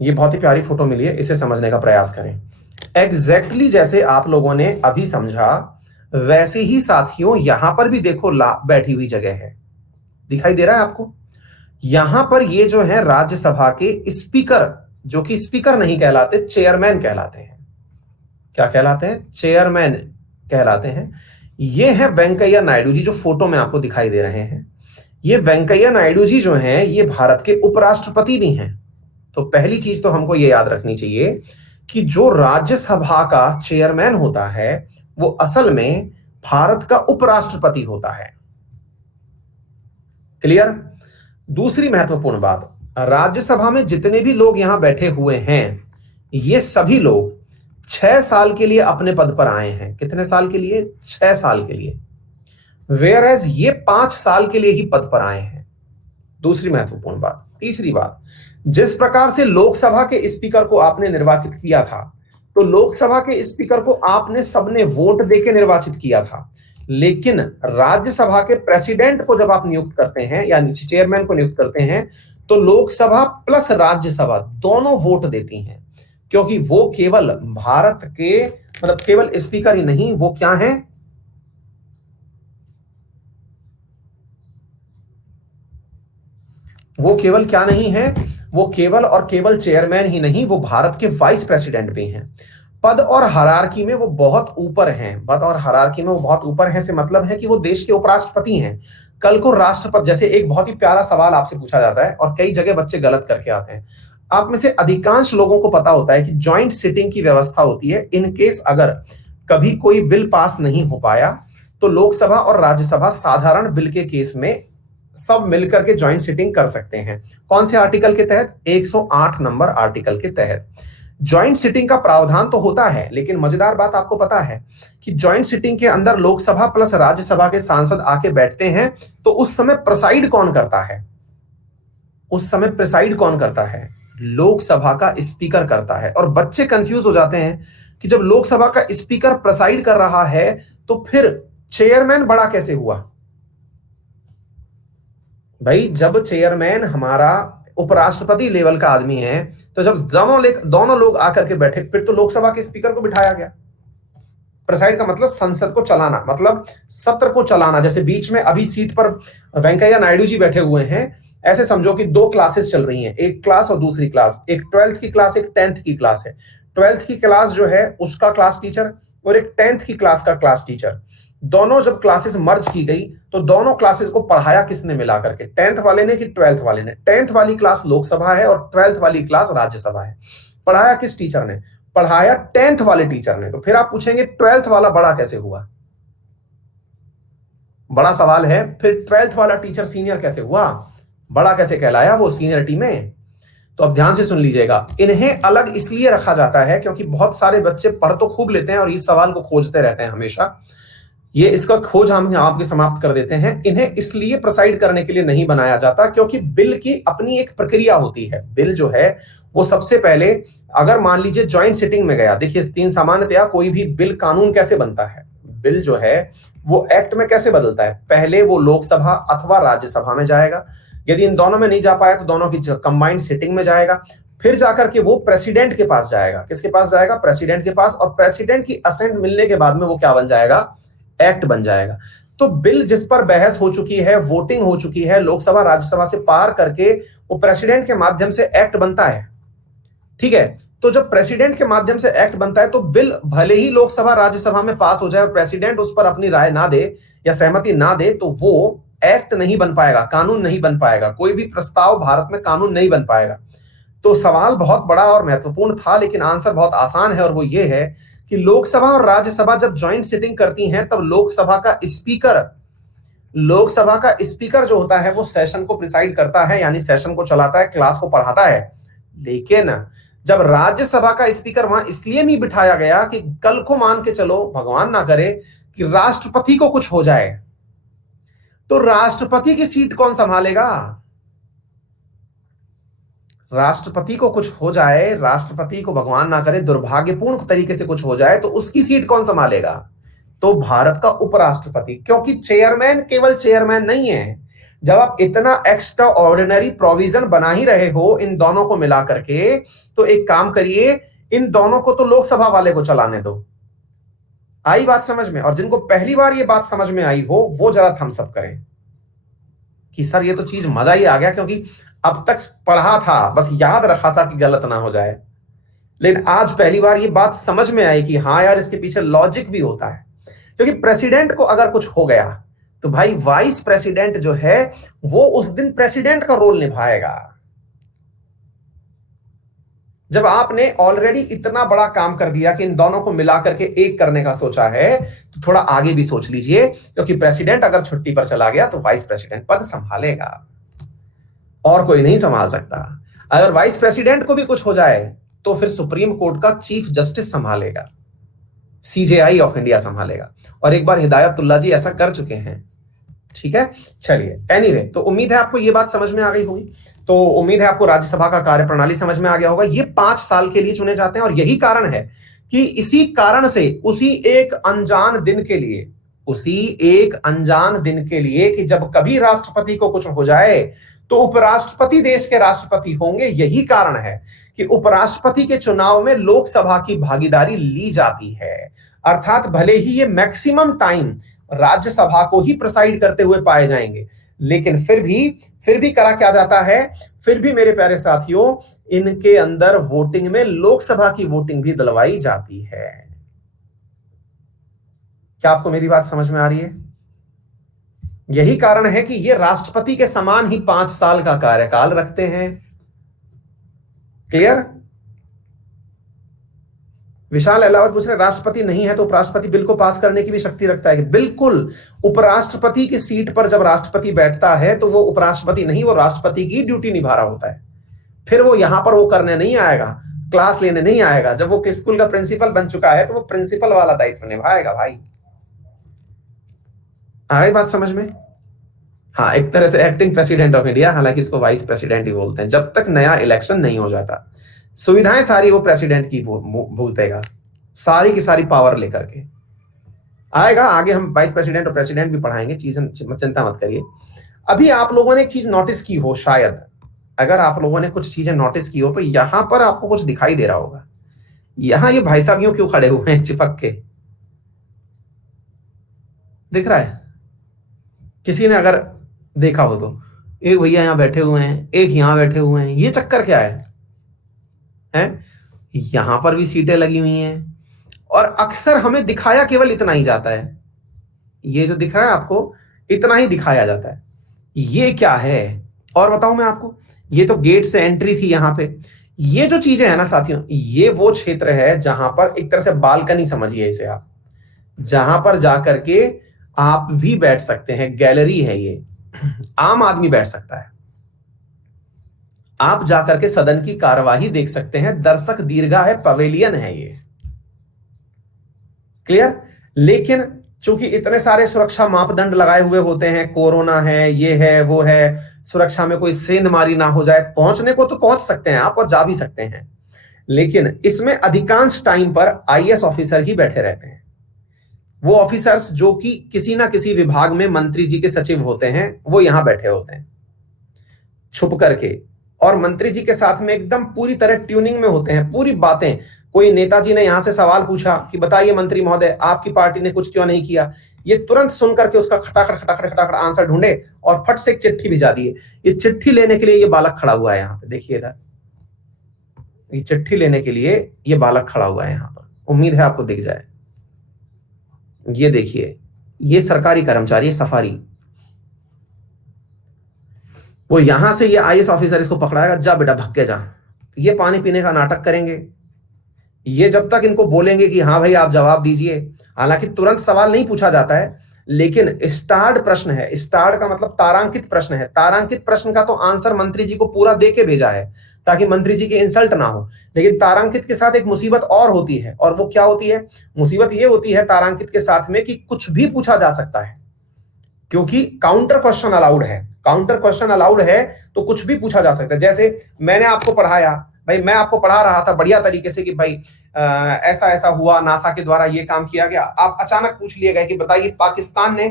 ये बहुत ही प्यारी फोटो मिली है, इसे समझने का प्रयास करें। एग्जैक्टली जैसे आप लोगों ने अभी समझा, वैसे ही साथियों यहां पर भी देखो बैठी हुई जगह है, दिखाई दे रहा है आपको? यहां पर ये जो है राज्यसभा के स्पीकर, जो कि स्पीकर नहीं कहलाते, चेयरमैन कहलाते हैं। क्या कहलाते हैं? चेयरमैन कहलाते हैं। ये है वेंकैया नायडू जी, जो फोटो में आपको दिखाई दे रहे हैं। ये वेंकैया नायडू जी जो हैं, ये भारत के उपराष्ट्रपति भी हैं। तो पहली चीज तो हमको ये याद रखनी चाहिए कि जो राज्यसभा का चेयरमैन होता है, वो असल में भारत का उपराष्ट्रपति होता है। क्लियर? दूसरी महत्वपूर्ण बात, राज्यसभा में जितने भी लोग यहां बैठे हुए हैं, ये सभी लोग 6 साल के लिए अपने पद पर आए हैं। कितने साल के लिए? 6 साल के लिए। वेयर एज ये 5 साल के लिए ही पद पर आए हैं। दूसरी महत्वपूर्ण बात। तीसरी बात, जिस प्रकार से लोकसभा के स्पीकर को आपने निर्वाचित किया था, तो लोकसभा के स्पीकर को आपने सबने वोट देके निर्वाचित किया था, लेकिन राज्यसभा के प्रेसिडेंट को जब आप नियुक्त करते हैं, यानी चेयरमैन को नियुक्त करते हैं, तो लोकसभा प्लस राज्यसभा दोनों वोट देती हैं, क्योंकि वो केवल भारत के, मतलब केवल स्पीकर ही नहीं, वो क्या है? वो केवल क्या नहीं है? वो केवल और केवल चेयरमैन ही नहीं, वो भारत के वाइस प्रेसिडेंट भी हैं। पद और हायरार्की में वो बहुत ऊपर हैं। पद और हायरार्की में वो बहुत ऊपर हैं से मतलब है कि वो देश के उपराष्ट्रपति हैं। कल को राष्ट्रपति, जैसे एक बहुत ही प्यारा सवाल आपसे पूछा जाता है और कई जगह बच्चे गलत करके आते हैं। आप में से अधिकांश लोगों को पता होता है कि ज्वाइंट सिटिंग की व्यवस्था होती है। इन केस अगर कभी कोई बिल पास नहीं हो पाया, तो लोकसभा और राज्यसभा साधारण बिल के केस में सब मिलकर के ज्वाइंट सिटिंग कर सकते हैं। कौन से आर्टिकल के तहत? 108 नंबर आर्टिकल के तहत ज्वाइंट सिटिंग का प्रावधान तो होता है, लेकिन मजेदार बात आपको पता है कि ज्वाइंट सिटिंग के अंदर लोकसभा प्लस राज्यसभा के सांसद आके बैठते हैं, तो उस समय प्रिसाइड कौन करता है? उस समय प्रिसाइड कौन करता है? लोकसभा का स्पीकर करता है। और बच्चे कंफ्यूज हो जाते हैं कि जब लोकसभा का स्पीकर प्रिसाइड कर रहा है, तो फिर चेयरमैन बड़ा कैसे हुआ? भाई, जब चेयरमैन हमारा उपराष्ट्रपति लेवल का आदमी है, तो जब दोनों लोग आकर के बैठे, फिर तो लोकसभा के स्पीकर को बिठाया गया। प्रेसाइड का मतलब संसद को चलाना, मतलब सत्र को चलाना। जैसे बीच में अभी सीट पर वेंकैया नायडू जी बैठे हुए हैं, ऐसे समझो कि 2 क्लासेस चल रही हैं, एक क्लास और दूसरी क्लास, एक 12th की क्लास, एक 10th की क्लास है। 12th की क्लास जो है उसका क्लास टीचर, और एक 10th की क्लास का क्लास टीचर। दोनों जब क्लासेस मर्ज की गई, तो दोनों क्लासेस को पढ़ाया किसने मिला करके? 10th वाले ने कि 12th वाले ने? 10th वाली क्लास लोकसभा है और 12th वाली क्लास राज्यसभा है। पढ़ाया किस टीचर ने? पढ़ाया 10th वाले टीचर ने। तो फिर आप पूछेंगे 12th वाला बड़ा कैसे हुआ? बड़ा सवाल है। फिर 12th वाला टीचर सीनियर कैसे हुआ? बड़ा कैसे कहलाया वो सीनियरिटी में? तो अब ध्यान से सुन लीजिएगा। इन्हें अलग इसलिए रखा जाता है क्योंकि बहुत सारे बच्चे पढ़ तो खूब लेते हैं और इस सवाल को खोजते रहते हैं हमेशा। ये इसका खोज हम आपके समाप्त कर देते हैं। इन्हें इसलिए प्रिसाइड करने के लिए नहीं बनाया जाता क्योंकि बिल की अपनी एक प्रक्रिया होती है। बिल जो है वो सबसे पहले, अगर मान लीजिए ज्वाइंट सिटिंग में गया, देखिए 3 सामान्यतया कोई भी बिल कानून कैसे बनता है, बिल जो है वो एक्ट में कैसे बदलता है? पहले वो लोकसभा अथवा राज्यसभा में जाएगा, यदि इन दोनों में नहीं जा पाया तो दोनों की कंबाइंड सिटिंग में जाएगा, फिर जाकर के वो प्रेसिडेंट के पास जाएगा। किसके पास जाएगा? प्रेसिडेंट के पास। और प्रेसिडेंट की असेंट मिलने के बाद में वो क्या बन जाएगा? एक्ट बन जाएगा। तो बिल जिस पर बहस हो चुकी है, वोटिंग हो चुकी है, लोकसभा राज्यसभा से पार करके वो प्रेसिडेंट के माध्यम से एक्ट बनता है। ठीक है, तो जब प्रेसिडेंट के माध्यम से एक्ट बनता है तो बिल भले ही लोकसभा राज्यसभा में पास हो जाए और प्रेसिडेंट उस पर अपनी राय ना दे या सहमति ना दे, तो वो एक्ट नहीं बन पाएगा, कानून नहीं बन पाएगा, कोई भी प्रस्ताव भारत में कानून नहीं बन पाएगा। तो सवाल बहुत बड़ा और महत्वपूर्ण था, लेकिन आंसर बहुत आसान है, और वो ये है कि लोकसभा और राज्यसभा जब ज्वाइंट सिटिंग करती हैं तब लोकसभा का स्पीकर जो होता है वो सेशन को प्रिसाइड करता है, यानी सेशन को चलाता है, क्लास को पढ़ाता है। लेकिन जब राज्यसभा का स्पीकर वहां इसलिए नहीं बिठाया गया कि कल को मान के चलो, भगवान ना करे, कि राष्ट्रपति को कुछ हो जाए, तो राष्ट्रपति की सीट कौन संभालेगा? राष्ट्रपति को कुछ हो जाए, राष्ट्रपति को भगवान ना करे दुर्भाग्यपूर्ण तरीके से कुछ हो जाए, तो उसकी सीट कौन संभालेगा? तो भारत का उपराष्ट्रपति, क्योंकि चेयरमैन केवल चेयरमैन नहीं है। जब आप इतना एक्स्ट्रा ऑर्डिनरी प्रोविजन बना ही रहे हो इन दोनों को मिला करके, तो एक काम करिए, इन दोनों को तो लोकसभा वाले को चलाने दो। आई बात समझ में? और जिनको पहली बार ये बात समझ में आई हो वो जरा थम्स अप करें कि सर ये तो चीज मजा ही आ गया, क्योंकि अब तक पढ़ा था, बस याद रखा था कि गलत ना हो जाए, लेकिन आज पहली बार ये बात समझ में आई कि हाँ यार, इसके पीछे लॉजिक भी होता है। क्योंकि प्रेसिडेंट को अगर कुछ हो गया तो भाई वाइस प्रेसिडेंट जो है वो उस दिन प्रेसिडेंट का रोल निभाएगा। जब आपने ऑलरेडी इतना बड़ा काम कर दिया कि इन दोनों को मिलाकर के एक करने का सोचा है, तो थोड़ा आगे भी सोच लीजिए, क्योंकि प्रेसिडेंट अगर छुट्टी पर चला गया तो वाइस प्रेसिडेंट पद संभालेगा, और कोई नहीं संभाल सकता। अगर वाइस प्रेसिडेंट को भी कुछ हो जाए तो फिर सुप्रीम कोर्ट का चीफ जस्टिस संभालेगा, सीजेआई ऑफ इंडिया संभालेगा, और एक बार हिदायतुल्लाह जी ऐसा कर चुके हैं। ठीक है, चलिए, एनीवे, तो उम्मीद है आपको ये बात समझ में आ गई होगी। तो उम्मीद है आपको राज्यसभा का कार्यप्रणाली समझ में आ गया होगा। ये 5 साल के लिए चुने जाते हैं, और यही कारण है कि इसी कारण से उसी एक अनजान दिन के लिए कि जब कभी राष्ट्रपति को कुछ हो जाए तो उपराष्ट्रपति देश के राष्ट्रपति होंगे। यही कारण है कि उपराष्ट्रपति के चुनाव में लोकसभा की भागीदारी ली जाती है, अर्थात भले ही ये मैक्सिमम टाइम राज्यसभा को ही प्रिसाइड करते हुए पाए जाएंगे, लेकिन फिर भी करा क्या जाता है, फिर भी मेरे प्यारे साथियों, इनके अंदर वोटिंग में लोकसभा की वोटिंग भी दिलवाई जाती है। क्या आपको मेरी बात समझ में आ रही है? यही कारण है कि ये राष्ट्रपति के समान ही 5 साल का कार्यकाल रखते हैं। क्लियर? विशाल अहलावत पूछ रहे राष्ट्रपति नहीं है तो उपराष्ट्रपति बिल को पास करने की भी शक्ति रखता है? बिल्कुल, उपराष्ट्रपति की सीट पर जब राष्ट्रपति बैठता है तो वो उपराष्ट्रपति नहीं, वो राष्ट्रपति की ड्यूटी निभा रहा होता है। फिर वो यहां पर वो करने नहीं आएगा, क्लास लेने नहीं आएगा। जब वो स्कूल का प्रिंसिपल बन चुका है तो वो प्रिंसिपल वाला दायित्व निभाएगा। भाई आ गई बात समझ में? हाँ, एक तरह से एक्टिंग प्रेसिडेंट ऑफ इंडिया, हालांकि इसको वाइस प्रेसिडेंट ही बोलते हैं, जब तक नया इलेक्शन नहीं हो जाता। सुविधाएं सारी वो प्रेसिडेंट की भुगतेगा, सारी की सारी पावर लेकर के आएगा। आगे हम वाइस प्रेसिडेंट और प्रेसिडेंट भी पढ़ाएंगे, चिंता मत करिए। अभी आप लोगों ने एक चीज नोटिस की हो, शायद अगर आप लोगों ने कुछ चीजें नोटिस की हो तो यहां पर आपको कुछ दिखाई दे रहा होगा। यहां ये भाई साहब यूं क्यों खड़े हुए हैं चिपक के? दिख रहा है? किसी ने अगर देखा हो तो, एक भैया यहां बैठे हुए हैं, एक यहां बैठे हुए हैं, ये चक्कर क्या है? यहां पर भी सीटें लगी हुई हैं, और अक्सर हमें दिखाया केवल इतना ही जाता है। ये जो दिख रहा है आपको, इतना ही दिखाया जाता है। ये क्या है और बताऊं मैं आपको? ये तो गेट से एंट्री थी यहां पे। ये जो चीजें है ना साथियों, ये वो क्षेत्र है जहां पर एक तरह से बालकनी समझिए इसे आप, जहां पर जाकर के आप भी बैठ सकते हैं। गैलरी है ये, आम आदमी बैठ सकता है। आप जाकर के सदन की कार्यवाही देख सकते हैं। दर्शक दीर्घा है, पवेलियन है ये। क्लियर? लेकिन चूंकि इतने सारे सुरक्षा मापदंड लगाए हुए होते हैं, कोरोना है, ये है, वो है, सुरक्षा में कोई सेंधमारी ना हो जाए, पहुंचने को तो पहुंच सकते हैं आप और जा भी सकते हैं, लेकिन इसमें अधिकांश टाइम पर आईएएस ऑफिसर ही बैठे रहते हैं। वो ऑफिसर्स जो कि किसी ना किसी विभाग में मंत्री जी के सचिव होते हैं, वो यहां बैठे होते हैं छुप करके, और मंत्री जी के साथ में एकदम पूरी तरह ट्यूनिंग में होते हैं। पूरी बातें कोई नेताजी ने यहां से सवाल पूछा कि बताइए मंत्री महोदय, आपकी पार्टी ने कुछ क्यों नहीं किया, ये तुरंत सुन करके उसका खटाखट खटाखट खटाखट आंसर ढूंढे और फट से एक चिट्ठी भिजा दिए। ये चिट्ठी लेने के लिए ये बालक खड़ा हुआ है यहाँ पे, देखिए इधर, ये चिट्ठी लेने के लिए ये बालक खड़ा हुआ है यहाँ पर, उम्मीद है आपको दिख जाए। ये देखिए, ये सरकारी कर्मचारी है, सफारी, वो यहां से ये आईएएस ऑफिसर इसको पकड़ाएगा, जा बेटा भग के जा। ये पानी पीने का नाटक करेंगे, ये जब तक इनको बोलेंगे कि हाँ भाई आप जवाब दीजिए, हालांकि तुरंत सवाल नहीं पूछा जाता है, लेकिन स्टार्ड प्रश्न है, स्टार्ड का मतलब तारांकित प्रश्न है, तारांकित प्रश्न का तो आंसर मंत्री जी को पूरा दे के भेजा है ताकि मंत्री जी की इंसल्ट ना हो। लेकिन तारांकित के साथ एक मुसीबत और होती है, और वो क्या होती है? मुसीबत ये होती है तारांकित के साथ में कि कुछ भी पूछा जा सकता है, क्योंकि काउंटर क्वेश्चन अलाउड है। काउंटर क्वेश्चन अलाउड है तो कुछ भी पूछा जा सकता है। जैसे मैंने आपको पढ़ाया, भाई मैं आपको पढ़ा रहा था बढ़िया तरीके से कि भाई ऐसा ऐसा हुआ, नासा के द्वारा ये काम किया गया, आप अचानक पूछ लिए गए कि बताइए पाकिस्तान ने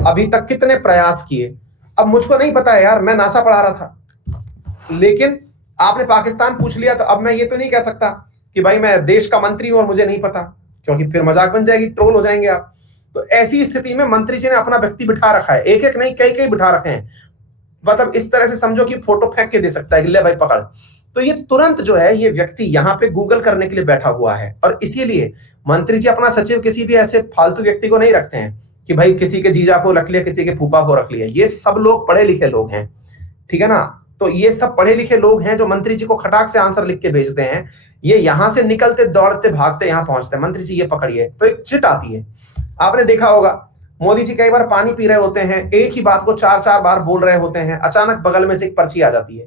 अभी तक कितने प्रयास किए। अब मुझको नहीं पता है यार, मैं नासा पढ़ा रहा था, लेकिन आपने पाकिस्तान पूछ लिया, तो अब मैं ये तो नहीं कह सकता कि भाई मैं देश का मंत्री हूं और मुझे नहीं पता, क्योंकि फिर मजाक बन जाएगी, ट्रोल हो जाएंगे आप। तो ऐसी स्थिति में मंत्री जी ने अपना व्यक्ति बिठा रखा है, एक एक नहीं कई कई बिठा रखे हैं, मतलब इस तरह से समझो कि फोटो फेंक के दे सकता है कि ले भाई पकड़। तो ये तुरंत जो है ये व्यक्ति यहाँ पे गूगल करने के लिए बैठा हुआ है, और इसीलिए मंत्री जी अपना सचिव किसी भी ऐसे फालतू व्यक्ति को नहीं रखते हैं कि भाई किसी के जीजा को रख लिया, किसी के फूफा को रख लिया। ये सब लोग पढ़े लिखे लोग हैं, ठीक है ना। तो ये सब पढ़े लिखे लोग हैं जो मंत्री जी को खटाक से आंसर लिख के भेजते हैं। ये यहां से निकलते दौड़ते भागते यहां पहुंचते हैं, मंत्री जी ये पकड़िए, तो एक चिट आती है। आपने देखा होगा मोदी जी कई बार पानी पी रहे होते हैं, एक ही बात को चार चार बार बोल रहे होते हैं, अचानक बगल में से एक पर्ची आ जाती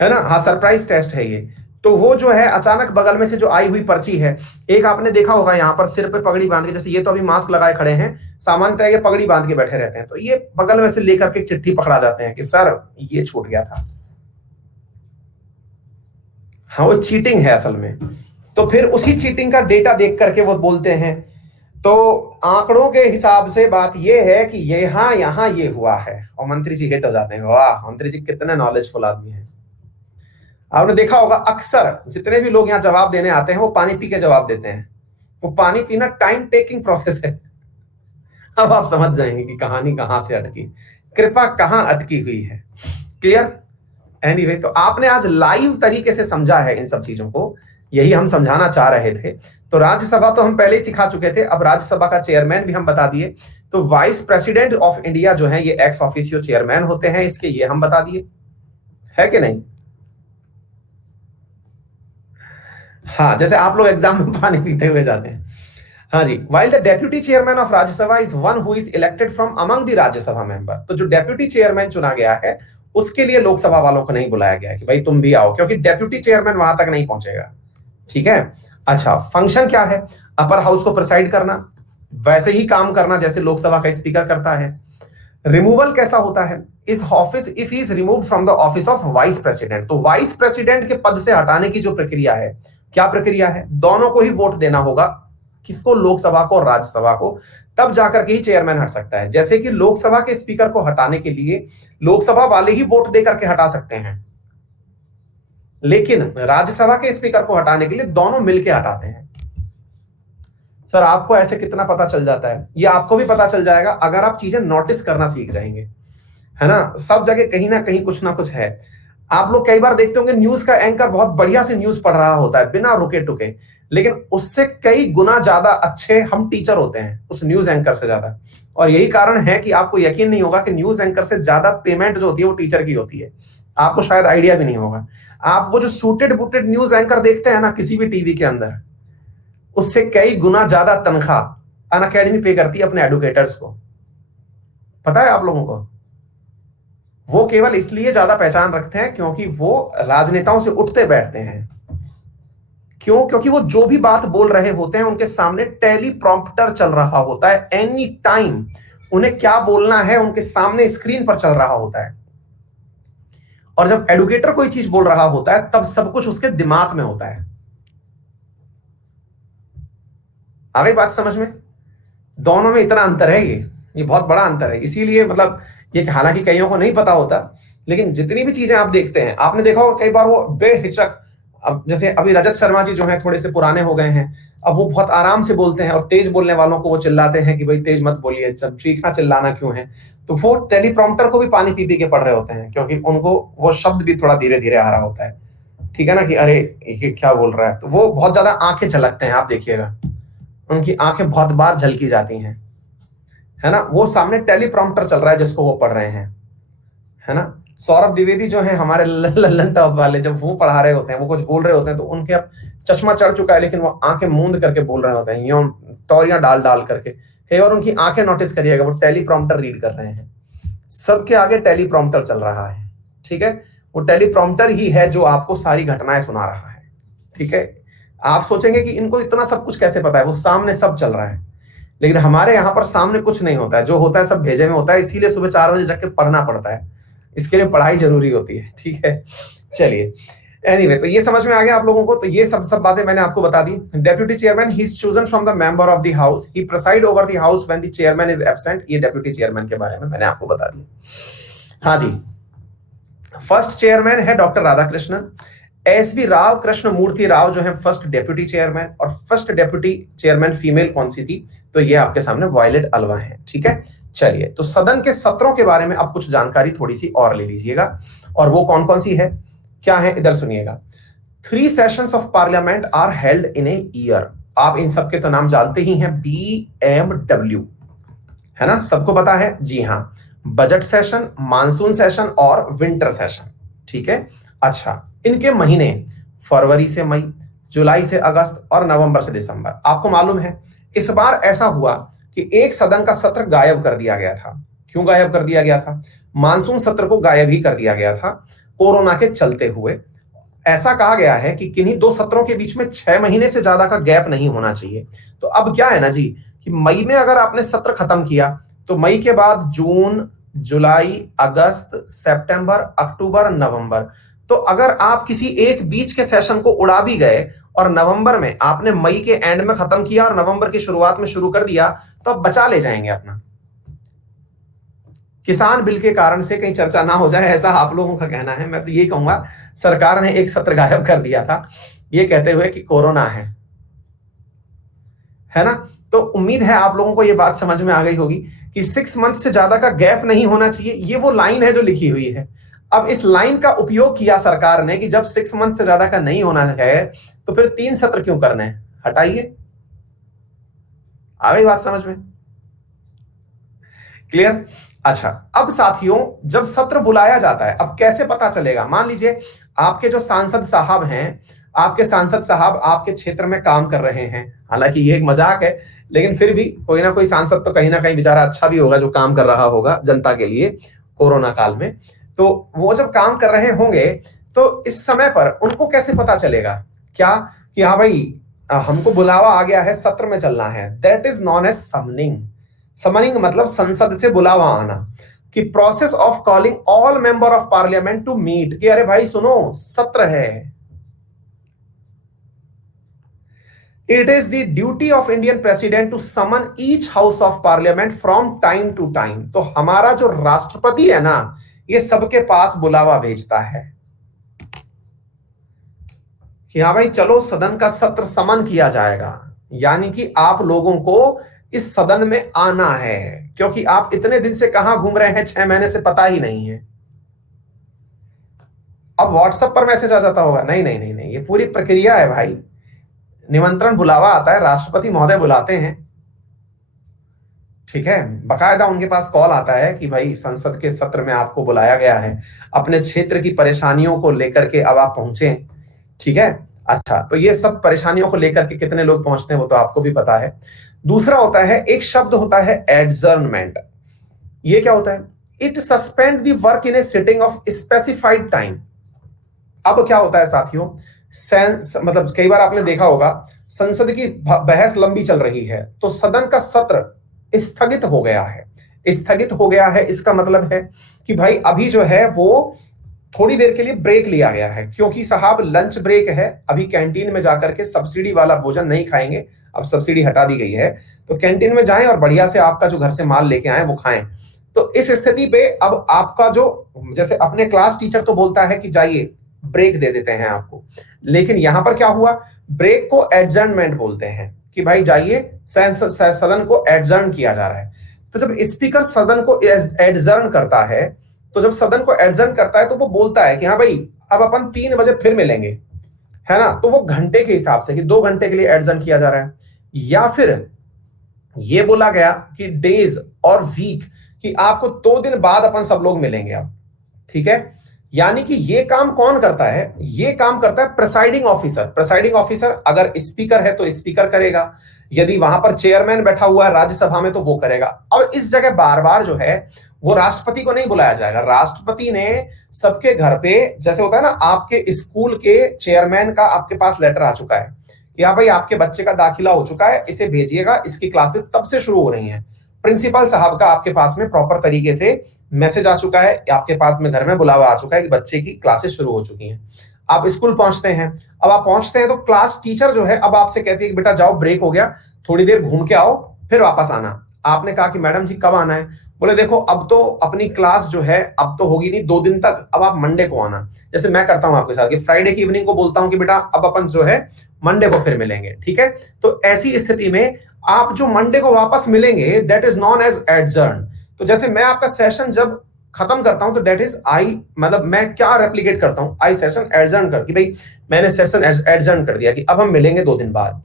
है ना। हाँ, सरप्राइज टेस्ट है ये। तो वो जो है अचानक बगल में से जो आई हुई पर्ची है, एक आपने देखा होगा यहाँ पर सिर पे पगड़ी बांध के, जैसे ये तो अभी मास्क लगाए खड़े हैं, सामान्यतः ये पगड़ी बांध के बैठे रहते हैं, तो ये बगल में से लेकर के चिट्ठी पकड़ा जाते हैं कि सर ये छूट गया था। हाँ, वो चीटिंग है असल में। तो फिर उसी चीटिंग का डेटा देख करके वो बोलते हैं, तो आंकड़ों के हिसाब से बात ये है कि यहाँ ये हुआ है, और मंत्री जी हिट हो जाते हैं। वाह, मंत्री जी कितने नॉलेजफुल आदमी हैं। आपने देखा होगा अक्सर जितने भी लोग यहाँ जवाब देने आते हैं वो पानी पी के जवाब देते हैं। वो पानी पीना टाइम टेकिंग प्रोसेस है। अब आप समझ जाएंगे कि कहानी कहां से अटकी, कृपा कहां अटकी हुई है। क्लियर? एनीवे, तो आपने आज लाइव तरीके से समझा है इन सब चीजों को, यही हम समझाना चाह रहे थे। तो राज्यसभा तो हम पहले ही सिखा चुके थे, अब राज्यसभा का चेयरमैन भी हम बता दिए। तो वाइस प्रेसिडेंट ऑफ इंडिया जो है ये एक्स ऑफिशियो चेयरमैन होते हैं इसके, ये हम बता दिए, है कि नहीं? हाँ, जैसे आप लोग एग्जाम में पानी पीते हुए जाते हैं। हाँ जी, while the deputy chairman of Rajya Sabha is one who is elected from among the Rajya Sabha member, तो जो डेप्यूटी चेयरमैन चुना गया है उसके लिए लोकसभा वालों को नहीं बुलाया गया है कि भाई तुम भी आओ, क्योंकि डेप्यूटी चेयरमैन वहां तक नहीं पहुंचेगा। ठीक है। अच्छा, फंक्शन क्या है? अपर हाउस को प्रिसाइड करना, वैसे ही काम करना जैसे लोकसभा का स्पीकर करता है। रिमूवल कैसा होता है? इस office if is remove from the office of vice president, तो वाइस प्रेसिडेंट के पद से हटाने की जो प्रक्रिया है, क्या प्रक्रिया है? दोनों को ही वोट देना होगा, किसको? लोकसभा को और राज्यसभा को, तब जाकर के ही चेयरमैन हट सकता है। जैसे कि लोकसभा के स्पीकर को हटाने के लिए लोकसभा वाले ही वोट देकर के हटा सकते हैं, लेकिन राज्यसभा के स्पीकर को हटाने के लिए दोनों मिलकर हटाते हैं। सर आपको ऐसे कितना पता चल जाता है? ये आपको भी पता चल जाएगा अगर आप चीजें नोटिस करना सीख जाएंगे, है ना। सब जगह कहीं ना कहीं कुछ ना कुछ है। आप लोग कई बार देखते होंगे न्यूज का एंकर बहुत बढ़िया से न्यूज पढ़ रहा होता है बिना रुके टुके, लेकिन उससे कई गुना ज्यादा अच्छे हम टीचर होते हैं उस न्यूज एंकर से ज्यादा। और यही कारण है कि आपको यकीन नहीं होगा कि न्यूज एंकर से ज्यादा पेमेंट जो होती है वो टीचर की होती है। आपको शायद आइडिया भी नहीं होगा। आप वो जो सूटेड बूटेड न्यूज एंकर देखते हैं ना किसी भी टीवी के अंदर, उससे कई गुना ज्यादा तनख्वाह अनअकैडमी पे करती है अपने एडुकेटर्स को। पता है आप लोगों को? वो केवल इसलिए ज्यादा पहचान रखते हैं क्योंकि वो राजनेताओं से उठते बैठते हैं। क्यों? क्योंकि वो जो भी बात बोल रहे होते हैं उनके सामने टेलीप्रॉम्प्टर चल रहा होता है, एनी टाइम उन्हें क्या बोलना है उनके सामने स्क्रीन पर चल रहा होता है। और जब एडुकेटर कोई चीज बोल रहा होता है तब सब कुछ उसके दिमाग में होता है। आ गई बात समझ में? दोनों में इतना अंतर है, ये बहुत बड़ा अंतर है। इसीलिए मतलब ये हालांकि कईयों को नहीं पता होता, लेकिन जितनी भी चीजें आप देखते हैं, आपने देखा होगा कई बार वो बेहिचक अब जैसे अभी रजत शर्मा जी जो हैं थोड़े से पुराने हो गए हैं, अब वो बहुत आराम से बोलते हैं और तेज बोलने वालों को वो चिल्लाते हैं कि भाई तेज मत बोलिए, जब चीखना चिल्लाना क्यों है। तो वो टेलीप्रॉम्प्टर को भी पानी पी पी के पढ़ रहे होते हैं, क्योंकि उनको वो शब्द भी थोड़ा धीरे धीरे आ रहा होता है। ठीक है ना, कि अरे ये क्या बोल रहा है। तो वो बहुत ज्यादा आंखें झलकते हैं, आप देखिएगा उनकी आंखें बहुत बार झलकी जाती हैं, है ना। वो सामने टेलीप्रॉम्प्टर चल रहा है जिसको वो पढ़ रहे हैं, है ना। सौरभ द्विवेदी जो है हमारे लल्लन टॉप वाले, जब वो पढ़ा रहे होते हैं, वो कुछ बोल रहे होते हैं, तो उनके अब चश्मा चढ़ चुका है, लेकिन वो आंखें मूंद करके बोल रहे होते हैं, यूं तौरियां डाल डाल करके। कई बार उनकी आंखें नोटिस करिएगा, वो टेलीप्रॉम्प्टर रीड कर रहे हैं, सबके आगे टेलीप्रॉम्प्टर चल रहा है। ठीक है, वो टेलीप्रॉम्प्टर ही है जो आपको सारी घटनाएं सुना रहा है। ठीक है, आप सोचेंगे कि इनको इतना सब कुछ कैसे पता है, वो सामने सब चल रहा है। लेकिन हमारे यहाँ पर सामने कुछ नहीं होता है, जो होता है सब भेजे में होता है, इसीलिए सुबह 4 बजे जाके पढ़ना पड़ता है, इसके लिए पढ़ाई जरूरी होती है। ठीक है, चलिए एनीवे, तो ये समझ में आ गया आप लोगों को। तो ये सब बातें मैंने आपको बता दी। Deputy chairman, he is chosen from the member of the house, he preside over the house when the chairman is absent. ये डेप्यूटी चेयरमैन के बारे में मैंने आपको बता दिया। हाँ जी, फर्स्ट चेयरमैन है डॉक्टर राधाकृष्णन। एसबी राव कृष्ण मूर्ति राव जो है फर्स्ट डेप्यूटी चेयरमैन, और फर्स्ट डेप्यूटी चेयरमैन फीमेल कौन सी थी, तो ये आपके सामने वॉयलेट अल्वा है। ठीक है, चलिए, तो सदन के सत्रों के बारे में अब कुछ जानकारी थोड़ी सी और ले लीजिएगा, और वो कौन कौन सी है, क्या है, इधर सुनिएगा। 3 sessions of parliament are held in a year. आप इन सबके तो नाम जानते ही हैं, BMW, है ना, सबको पता है। जी हाँ, बजट सेशन, मानसून सेशन और विंटर सेशन। ठीक है, अच्छा, इनके महीने फरवरी से मई, जुलाई से अगस्त और नवंबर से दिसंबर। आपको मालूम है इस बार ऐसा हुआ कि एक सदन का सत्र गायब कर दिया गया था। क्यों गायब कर दिया गया था? मानसून सत्र को गायब ही कर दिया गया था कोरोना के चलते हुए। ऐसा कहा गया है कि किन्हीं 2 सत्रों के बीच में 6 महीने से ज्यादा का गैप नहीं होना चाहिए। तो अब क्या है ना जी, कि मई में अगर आपने सत्र खत्म किया, तो मई के बाद जून, जुलाई, अगस्त, सितंबर, अक्टूबर, नवंबर, तो अगर आप किसी एक बीच के सेशन को उड़ा भी गए और नवंबर में आपने मई के एंड में खत्म किया और नवंबर की शुरुआत में शुरू कर दिया, तो आप बचा ले जाएंगे अपना। किसान बिल के कारण से कहीं चर्चा ना हो जाए, ऐसा आप लोगों का कहना है। मैं तो यही कहूंगा, सरकार ने एक सत्र गायब कर दिया था, ये कहते हुए कि कोरोना है ना। तो उम्मीद है आप लोगों को ये बात समझ में आ गई होगी कि 6 मंथ से ज्यादा का गैप नहीं होना चाहिए। ये वो लाइन है जो लिखी हुई है। अब इस लाइन का उपयोग किया सरकार ने कि जब 6 मंथ से ज्यादा का नहीं होना है, तो फिर 3 सत्र क्यों करने हैं, हटाइए। आ गई बात समझ में? क्लियर? अच्छा, अब साथियों, जब सत्र बुलाया जाता है, अब कैसे पता चलेगा? मान लीजिए आपके जो सांसद साहब हैं, आपके सांसद साहब आपके क्षेत्र में काम कर रहे हैं। हालांकि ये एक मजाक है, लेकिन फिर भी कोई ना कोई सांसद तो कहीं ना कहीं बेचारा अच्छा भी होगा, जो काम कर रहा होगा जनता के लिए कोरोना काल में। तो वो जब काम कर रहे होंगे, तो इस समय पर उनको कैसे पता चलेगा क्या कि हाँ भाई, हमको बुलावा आ गया है, सत्र में चलना है? That is known as summoning. Summoning मतलब संसद से बुलावा आना, कि process of calling all member of parliament to meet, कि अरे भाई सुनो, सत्र है। It is the duty of Indian president to summon each house of parliament from time to time. तो हमारा जो राष्ट्रपति है ना, ये सबके पास बुलावा भेजता है कि हाँ भाई चलो, सदन का सत्र समन किया जाएगा, यानी कि आप लोगों को इस सदन में आना है, क्योंकि आप इतने दिन से कहां घूम रहे हैं, 6 महीने से पता ही नहीं है। अब व्हाट्सएप पर मैसेज आ जाता होगा, नहीं नहीं नहीं नहीं, ये पूरी प्रक्रिया है भाई। निमंत्रण, बुलावा आता है, राष्ट्रपति महोदय बुलाते हैं, ठीक है, बकायदा उनके पास कॉल आता है कि भाई संसद के सत्र में आपको बुलाया गया है, अपने क्षेत्र की परेशानियों को लेकर के अब आप पहुंचे। ठीक है, अच्छा, तो ये सब परेशानियों को लेकर के कितने लोग पहुंचते हैं वो तो आपको भी पता है। दूसरा होता है, एक शब्द होता है एडजर्नमेंट। ये क्या होता है? It suspend the work in A sitting of specified time. अब क्या होता है साथियों, मतलब कई बार आपने देखा होगा, संसद की बहस लंबी चल रही है, तो सदन का सत्र स्थगित हो गया है। स्थगित हो गया है, इसका मतलब है कि भाई अभी जो है वो थोड़ी देर के लिए ब्रेक लिया गया है, क्योंकि साहब लंच ब्रेक है, अभी कैंटीन में जाकर के सब्सिडी वाला भोजन नहीं खाएंगे, अब सब्सिडी हटा दी गई है, तो कैंटीन में जाएं और बढ़िया से आपका जो घर से माल लेके आए वो खाएं। तो इस स्थिति पे अब आपका जो, जैसे अपने क्लास टीचर तो बोलता है कि जाइए ब्रेक दे देते हैं आपको। लेकिन यहां पर क्या हुआ, ब्रेक को एडजर्नमेंट बोलते हैं कि भाई जाइए, सदन को एडजर्न किया जा रहा है। तो जब स्पीकर सदन को एडजर्न करता है, तो जब सदन को एडजर्न करता है तो वो बोलता है कि हाँ भाई अब अपन 3 बजे फिर मिलेंगे, है ना। तो वो घंटे के हिसाब से कि 2 घंटे के लिए एडजर्न किया जा रहा है। या फिर ये बोला गया कि डेज और वीक, कि आपको 2 दिन बाद अपन सब लोग मिलेंगे अब, ठीक है। यानी कि ये काम कौन करता है, ये काम करता है प्रिसाइडिंग ऑफिसर। प्रिसाइडिंग ऑफिसर अगर स्पीकर है तो स्पीकर करेगा, यदि वहां पर चेयरमैन बैठा हुआ है राज्यसभा में तो वो करेगा। अब इस जगह बार बार जो है वो राष्ट्रपति को नहीं बुलाया जाएगा। राष्ट्रपति ने सबके घर पे, जैसे होता है ना, आपके स्कूल के चेयरमैन का आपके पास लेटर आ चुका है कि हाँ भाई आपके बच्चे का दाखिला हो चुका है, इसे भेजिएगा, इसकी क्लासेस तब से शुरू हो रही हैं। प्रिंसिपल साहब का आपके पास में प्रॉपर तरीके से मैसेज आ चुका है, आपके पास में घर में बुलावा आ चुका है कि बच्चे की क्लासेस शुरू हो चुकी हैं। आप स्कूल पहुंचते हैं, अब आप पहुंचते हैं तो क्लास टीचर जो है अब आपसे कहती है कि बेटा जाओ, ब्रेक हो गया, थोड़ी देर घूम के आओ, फिर वापस आना। आपने कहा कि मैडम जी कब आना है, बोले देखो अब तो अपनी क्लास जो है अब तो होगी नहीं 2 दिन तक, अब आप मंडे को आना। जैसे मैं करता हूं आपके साथ कि फ्राइडे की इवनिंग को बोलता हूं कि बेटा अब अपन जो है मंडे को फिर मिलेंगे, ठीक है। तो ऐसी स्थिति में आप जो मंडे को वापस मिलेंगे that is known as adjourn. तो जैसे मैं आपका सेशन जब खत्म करता हूं तो दैट इज आई, मतलब मैं क्या रेप्लिकेट करता हूं, आई सेशन एडजर्न कर, कि भाई मैंने सेशन एडजर्न कर दिया कि अब हम मिलेंगे 2 दिन बाद,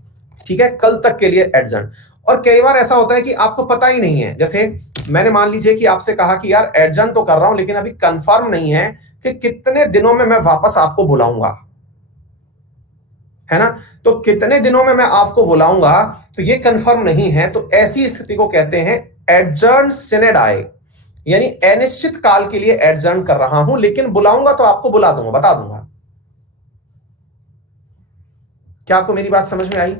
ठीक है, कल तक के लिए एडजर्न। और कई बार ऐसा होता है कि आपको पता ही नहीं है, जैसे मैंने मान लीजिए कि आपसे कहा कि यार एडजर्न तो कर रहा हूं लेकिन अभी कंफर्म नहीं है कि कितने दिनों में मैं वापस आपको बुलाऊंगा, है ना। तो कितने दिनों में मैं आपको बुलाऊंगा तो ये कंफर्म नहीं है, तो ऐसी स्थिति को कहते हैं एडजर्न सिने डाई, यानी अनिश्चित काल के लिए एडजर्न कर रहा हूं, लेकिन बुलाऊंगा तो आपको बुला दूंगा, बता दूंगा। क्या आपको मेरी बात समझ में आई?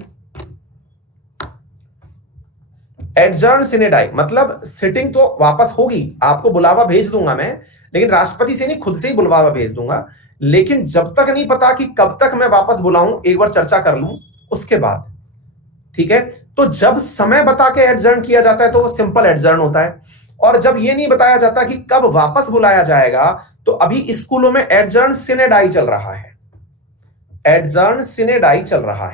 एडजर्न सिने डाई मतलब सिटिंग तो वापस होगी, आपको बुलावा भेज दूंगा मैं, लेकिन राष्ट्रपति से नहीं, खुद से ही बुलावा भेज दूंगा। लेकिन जब तक नहीं पता कि कब तक मैं वापस बुलाऊं, एक बार चर्चा कर लूं उसके बाद, ठीक है। तो जब समय बता के एडजर्न किया जाता है तो वो सिंपल एडजर्न होता है, और जब ये नहीं बताया जाता कि कब वापस बुलाया जाएगा तो अभी स्कूलों में एडजर्न सिने डाई चल रहा है, एडजर्न सिने डाई चल रहा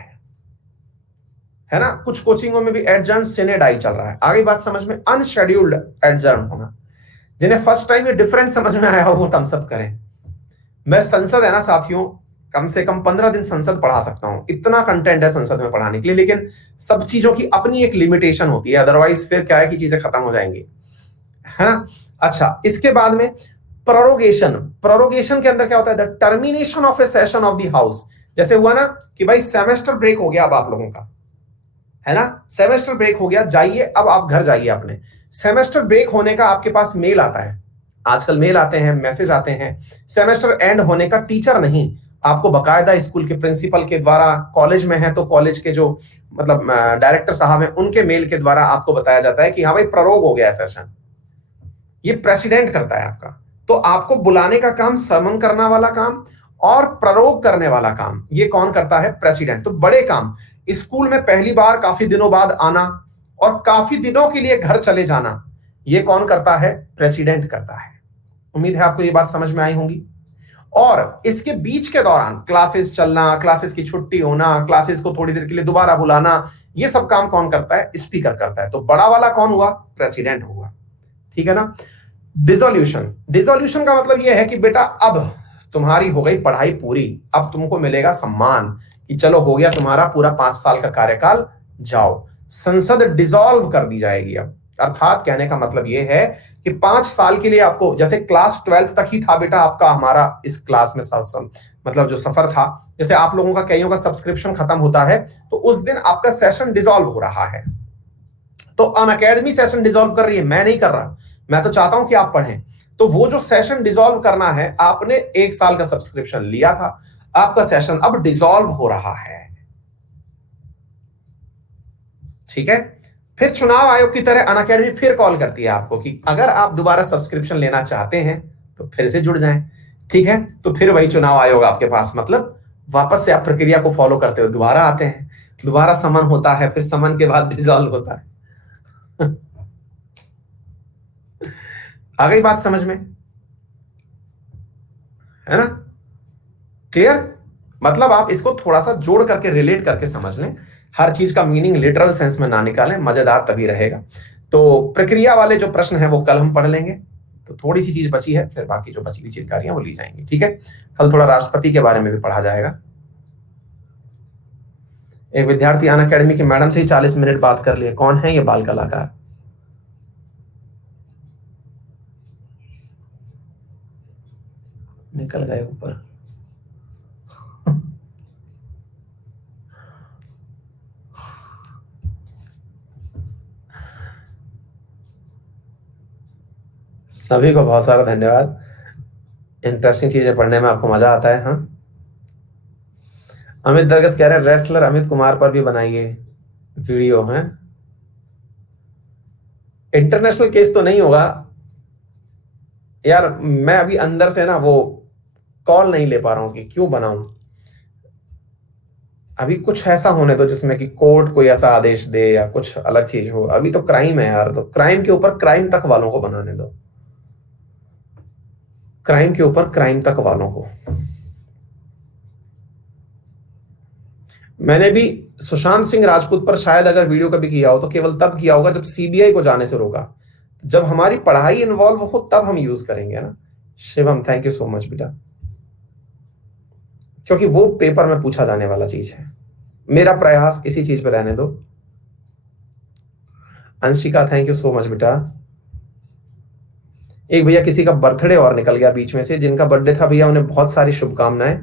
है ना। कुछ कोचिंगों में भी एडजर्न सिने डाई चल रहा है। आगे बात समझ में, अनशेड्यूल्ड एडजर्न होना। जिन्हें फर्स्ट टाइम ये डिफरेंस समझ में आया हो वो थम्स अप करें। मैं संसद है ना साथियों, कम से कम 15 दिन संसद पढ़ा सकता हूं, इतना कंटेंट है संसद में पढ़ाने के लिए, लेकिन सब चीजों की अपनी एक लिमिटेशन होती है, अदरवाइज फिर क्या है कि चीजें खत्म हो जाएंगी, है ना। अच्छा, इसके बाद में प्रोरोगेशन। प्रोरोगेशन के अंदर क्या होता है, the termination of A session of the house. जैसे हुआ ना कि भाई सेमेस्टर ब्रेक हो गया अब आप लोगों का, है ना, सेमेस्टर ब्रेक हो गया, जाइए अब आप घर जाइए अपने। सेमेस्टर ब्रेक होने का आपके पास मेल आता है, आजकल मेल आते हैं, मैसेज आते हैं। सेमेस्टर एंड होने का टीचर नहीं, आपको बकायदा स्कूल के प्रिंसिपल के द्वारा, कॉलेज में है तो कॉलेज के जो मतलब डायरेक्टर साहब हैं उनके मेल के द्वारा आपको बताया जाता है कि हाँ भाई प्ररोग हो गया सेशन। ये प्रेसिडेंट करता है आपका। तो आपको बुलाने का काम, समन करना वाला काम और प्ररोग करने वाला काम, ये कौन करता है? प्रेसिडेंट। तो बड़े काम, स्कूल में पहली बार काफी दिनों बाद आना और काफी दिनों के लिए घर चले जाना, ये कौन करता है? प्रेसिडेंट करता है। उम्मीद है आपको ये बात समझ में आई होंगी। और इसके बीच के दौरान क्लासेस चलना, क्लासेस की छुट्टी होना, क्लासेस को थोड़ी देर के लिए दोबारा बुलाना, ये सब काम कौन करता है? स्पीकर करता है। तो बड़ा वाला कौन हुआ? प्रेसिडेंट हुआ, ठीक है ना। डिसोल्यूशन। डिसोल्यूशन का मतलब यह है कि बेटा अब तुम्हारी हो गई पढ़ाई पूरी, अब तुमको मिलेगा सम्मान कि चलो हो गया तुम्हारा पूरा 5 साल का कार्यकाल, जाओ। संसद डिसॉल्व कर दी जाएगी अब। अर्थात कहने का मतलब यह है कि 5 साल के लिए आपको, जैसे क्लास 12th तक ही था बेटा आपका हमारा इस क्लास में मतलब जो सफर था, जैसे आप लोगों का कईयों का सब्सक्रिप्शन खत्म होता है तो उस दिन आपका सेशन डिसॉल्व हो रहा है। तो अनअकैडमी सेशन डिसॉल्व कर रही है, मैं नहीं कर रहा, मैं तो चाहता हूं कि आप पढ़ें। तो वो जो सेशन डिसॉल्व करना है, आपने 1 साल का सब्सक्रिप्शन लिया था, आपका सेशन अब डिसॉल्व हो रहा है, ठीक है। फिर चुनाव आयोग की तरह अनअकैडमी फिर कॉल करती है आपको कि अगर आप दोबारा सब्सक्रिप्शन लेना चाहते हैं तो फिर से जुड़ जाएं, ठीक है। तो फिर वही चुनाव आयोग आपके पास, मतलब वापस से आप प्रक्रिया को फॉलो करते हुए दोबारा आते हैं, दोबारा समन होता है, फिर समन के बाद डिसॉल्व होता है। आ गई बात समझ में, है ना। क्लियर? मतलब आप इसको थोड़ा सा जोड़ करके रिलेट करके समझ लें, हर चीज का मीनिंग लिटरल सेंस में ना निकालें, मजेदार तभी रहेगा। तो प्रक्रिया वाले जो प्रश्न है वो कल हम पढ़ लेंगे, तो थोड़ी सी चीज बची है, फिर बाकी जो बची हुई चिरकारियां वो ली जाएंगी, ठीक है। कल थोड़ा राष्ट्रपति के बारे में भी पढ़ा जाएगा। एक विद्यार्थी अन अकेडमी की मैडम से ही 40 मिनट बात कर लिए। कौन है ये बाल कलाकार? निकल गए ऊपर। सभी को बहुत सारा धन्यवाद। इंटरेस्टिंग चीजें पढ़ने में आपको मजा आता है। हाँ, अमित दरगस कह रहे हैं रेसलर अमित कुमार पर भी बनाइए वीडियो। है इंटरनेशनल केस तो नहीं होगा यार, मैं अभी अंदर से ना वो कॉल नहीं ले पा रहा हूं कि क्यों बनाऊं। अभी कुछ ऐसा होने दो जिसमें कि कोर्ट कोई ऐसा आदेश दे या कुछ अलग चीज हो। अभी तो क्राइम है यार, तो क्राइम के ऊपर क्राइम तक वालों को बनाने दो, क्राइम के ऊपर क्राइम तक वालों को। मैंने भी सुशांत सिंह राजपूत पर शायद अगर वीडियो कभी किया हो तो केवल तब किया होगा जब सीबीआई को जाने से रोका। जब हमारी पढ़ाई इन्वॉल्व हो तब हम यूज करेंगे ना। Shivam thank you so much बेटा, क्योंकि वो पेपर में पूछा जाने वाला चीज है। मेरा प्रयास इसी चीज पे रहने दो। Anshika thank you so much बेटा। एक भैया किसी का बर्थडे और निकल गया बीच में से, जिनका बर्थडे था भैया उन्हें बहुत सारी शुभकामनाएं।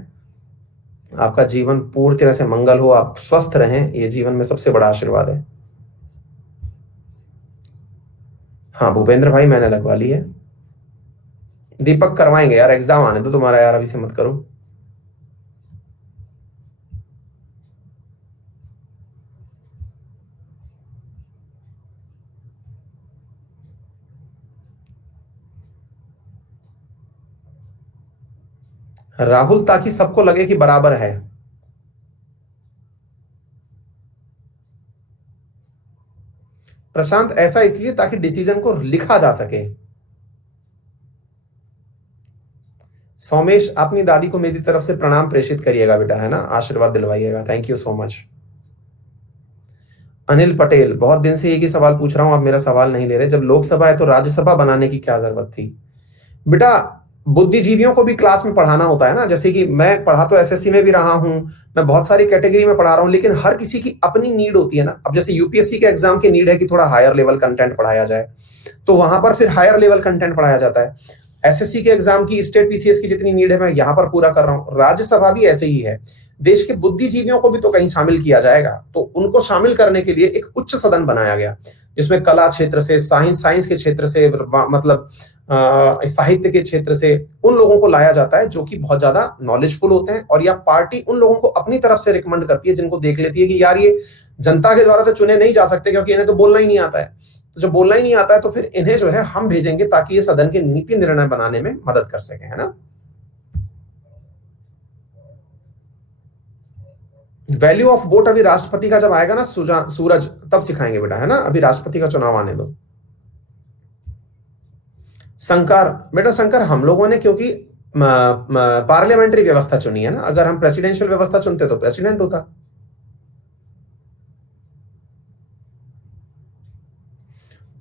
आपका जीवन पूरी तरह से मंगल हो, आप स्वस्थ रहें, ये जीवन में सबसे बड़ा आशीर्वाद है। हाँ भूपेंद्र भाई मैंने लगवा ली है। दीपक करवाएंगे यार, एग्जाम आने दो तुम्हारा यार, अभी से मत करो। राहुल ताकि सबको लगे कि बराबर है। प्रशांत ऐसा इसलिए ताकि डिसीजन को लिखा जा सके। सोमेश अपनी दादी को मेरी तरफ से प्रणाम प्रेषित करिएगा बेटा, है ना, आशीर्वाद दिलवाइएगा। Thank you so much. Anil Patel बहुत दिन से एक ही सवाल पूछ रहा हूं, आप मेरा सवाल नहीं ले रहे। जब लोकसभा है तो राज्यसभा बनाने की क्या जरूरत थी? बेटा बुद्धिजीवियों को भी क्लास में पढ़ाना होता है ना, जैसे कि मैं पढ़ा तो एसएससी में भी रहा हूं, मैं बहुत सारी कैटेगरी में पढ़ा रहा हूं, लेकिन हर किसी की अपनी नीड होती है ना। अब जैसे यूपीएससी के एग्जाम की नीड है कि थोड़ा हायर लेवल कंटेंट पढ़ाया जाए, तो वहां पर फिर हायर लेवल कंटेंट पढ़ाया जाता है। एसएससी के एग्जाम की, स्टेट पीसीएस की जितनी नीड है मैं यहाँ पर पूरा कर रहा हूँ। राज्यसभा भी ऐसे ही है। देश के बुद्धिजीवियों को भी तो कहीं शामिल किया जाएगा, तो उनको शामिल करने के लिए एक उच्च सदन बनाया गया, जिसमें कला क्षेत्र से, साइंस के क्षेत्र से, मतलब साहित्य के क्षेत्र से उन लोगों को लाया जाता है जो कि बहुत ज्यादा नॉलेजफुल होते हैं, और या पार्टी उन लोगों को अपनी तरफ से रिकमेंड करती है जिनको देख लेती है कि यार ये जनता के द्वारा तो चुने नहीं जा सकते क्योंकि इन्हें तो बोलना ही नहीं आता है। तो जब बोलना ही नहीं आता है तो फिर इन्हें जो है हम भेजेंगे ताकि ये सदन के नीति निर्णय बनाने में मदद कर सके, है ना। वैल्यू ऑफ वोट अभी राष्ट्रपति का जब आएगा ना सूरज, तब सिखाएंगे बेटा, है ना। अभी राष्ट्रपति का चुनाव आने दो। शंकर बेटा, शंकर हम लोगों ने क्योंकि पार्लियामेंट्री व्यवस्था चुनी है ना, अगर हम प्रेसिडेंशियल व्यवस्था चुनते तो प्रेसिडेंट होता।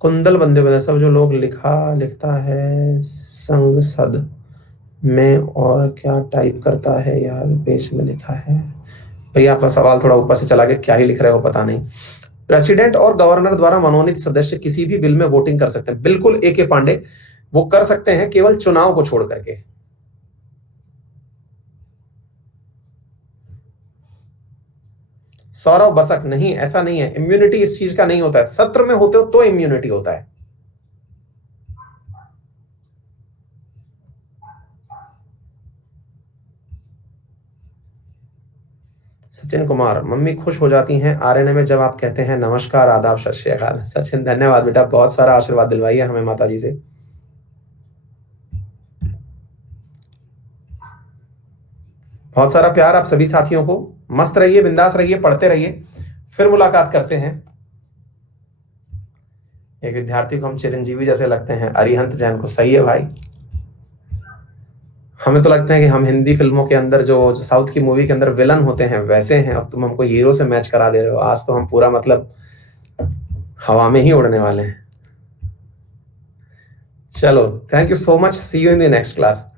कुंदल बंदे सब जो लोग लिखता है संसद में और क्या टाइप करता है यार, पेज में लिखा है। भैया आपका सवाल थोड़ा ऊपर से चला गया, क्या ही लिख रहे हो पता नहीं। प्रेसिडेंट और गवर्नर द्वारा मनोनीत सदस्य किसी भी बिल में वोटिंग कर सकते हैं, बिल्कुल ए के पांडे, वो कर सकते हैं केवल चुनाव को छोड़ करके। सौरव बसक नहीं, ऐसा नहीं है, इम्यूनिटी इस चीज का नहीं होता है। सत्र में होते हो तो इम्यूनिटी होता है। सचिन कुमार, मम्मी खुश हो जाती हैं आरएनए में जब आप कहते हैं नमस्कार आदाब सत श्री अकाल। सचिन धन्यवाद बेटा, बहुत सारा आशीर्वाद दिलवाइए हमें माता जी से। बहुत सारा प्यार आप सभी साथियों को। मस्त रहिए, बिंदास रहिए, पढ़ते रहिए, फिर मुलाकात करते हैं। एक विद्यार्थी को हम चिरंजीवी जैसे लगते हैं, अरिहंत जैन को। सही है भाई। हमें तो लगता है कि हम हिंदी फिल्मों के अंदर जो साउथ की मूवी के अंदर विलन होते हैं वैसे हैं, अब तुम हमको हीरो से मैच करा दे रहे हो। आज तो हम पूरा मतलब हवा में ही उड़ने वाले हैं। चलो, thank you so much, see you in the next class.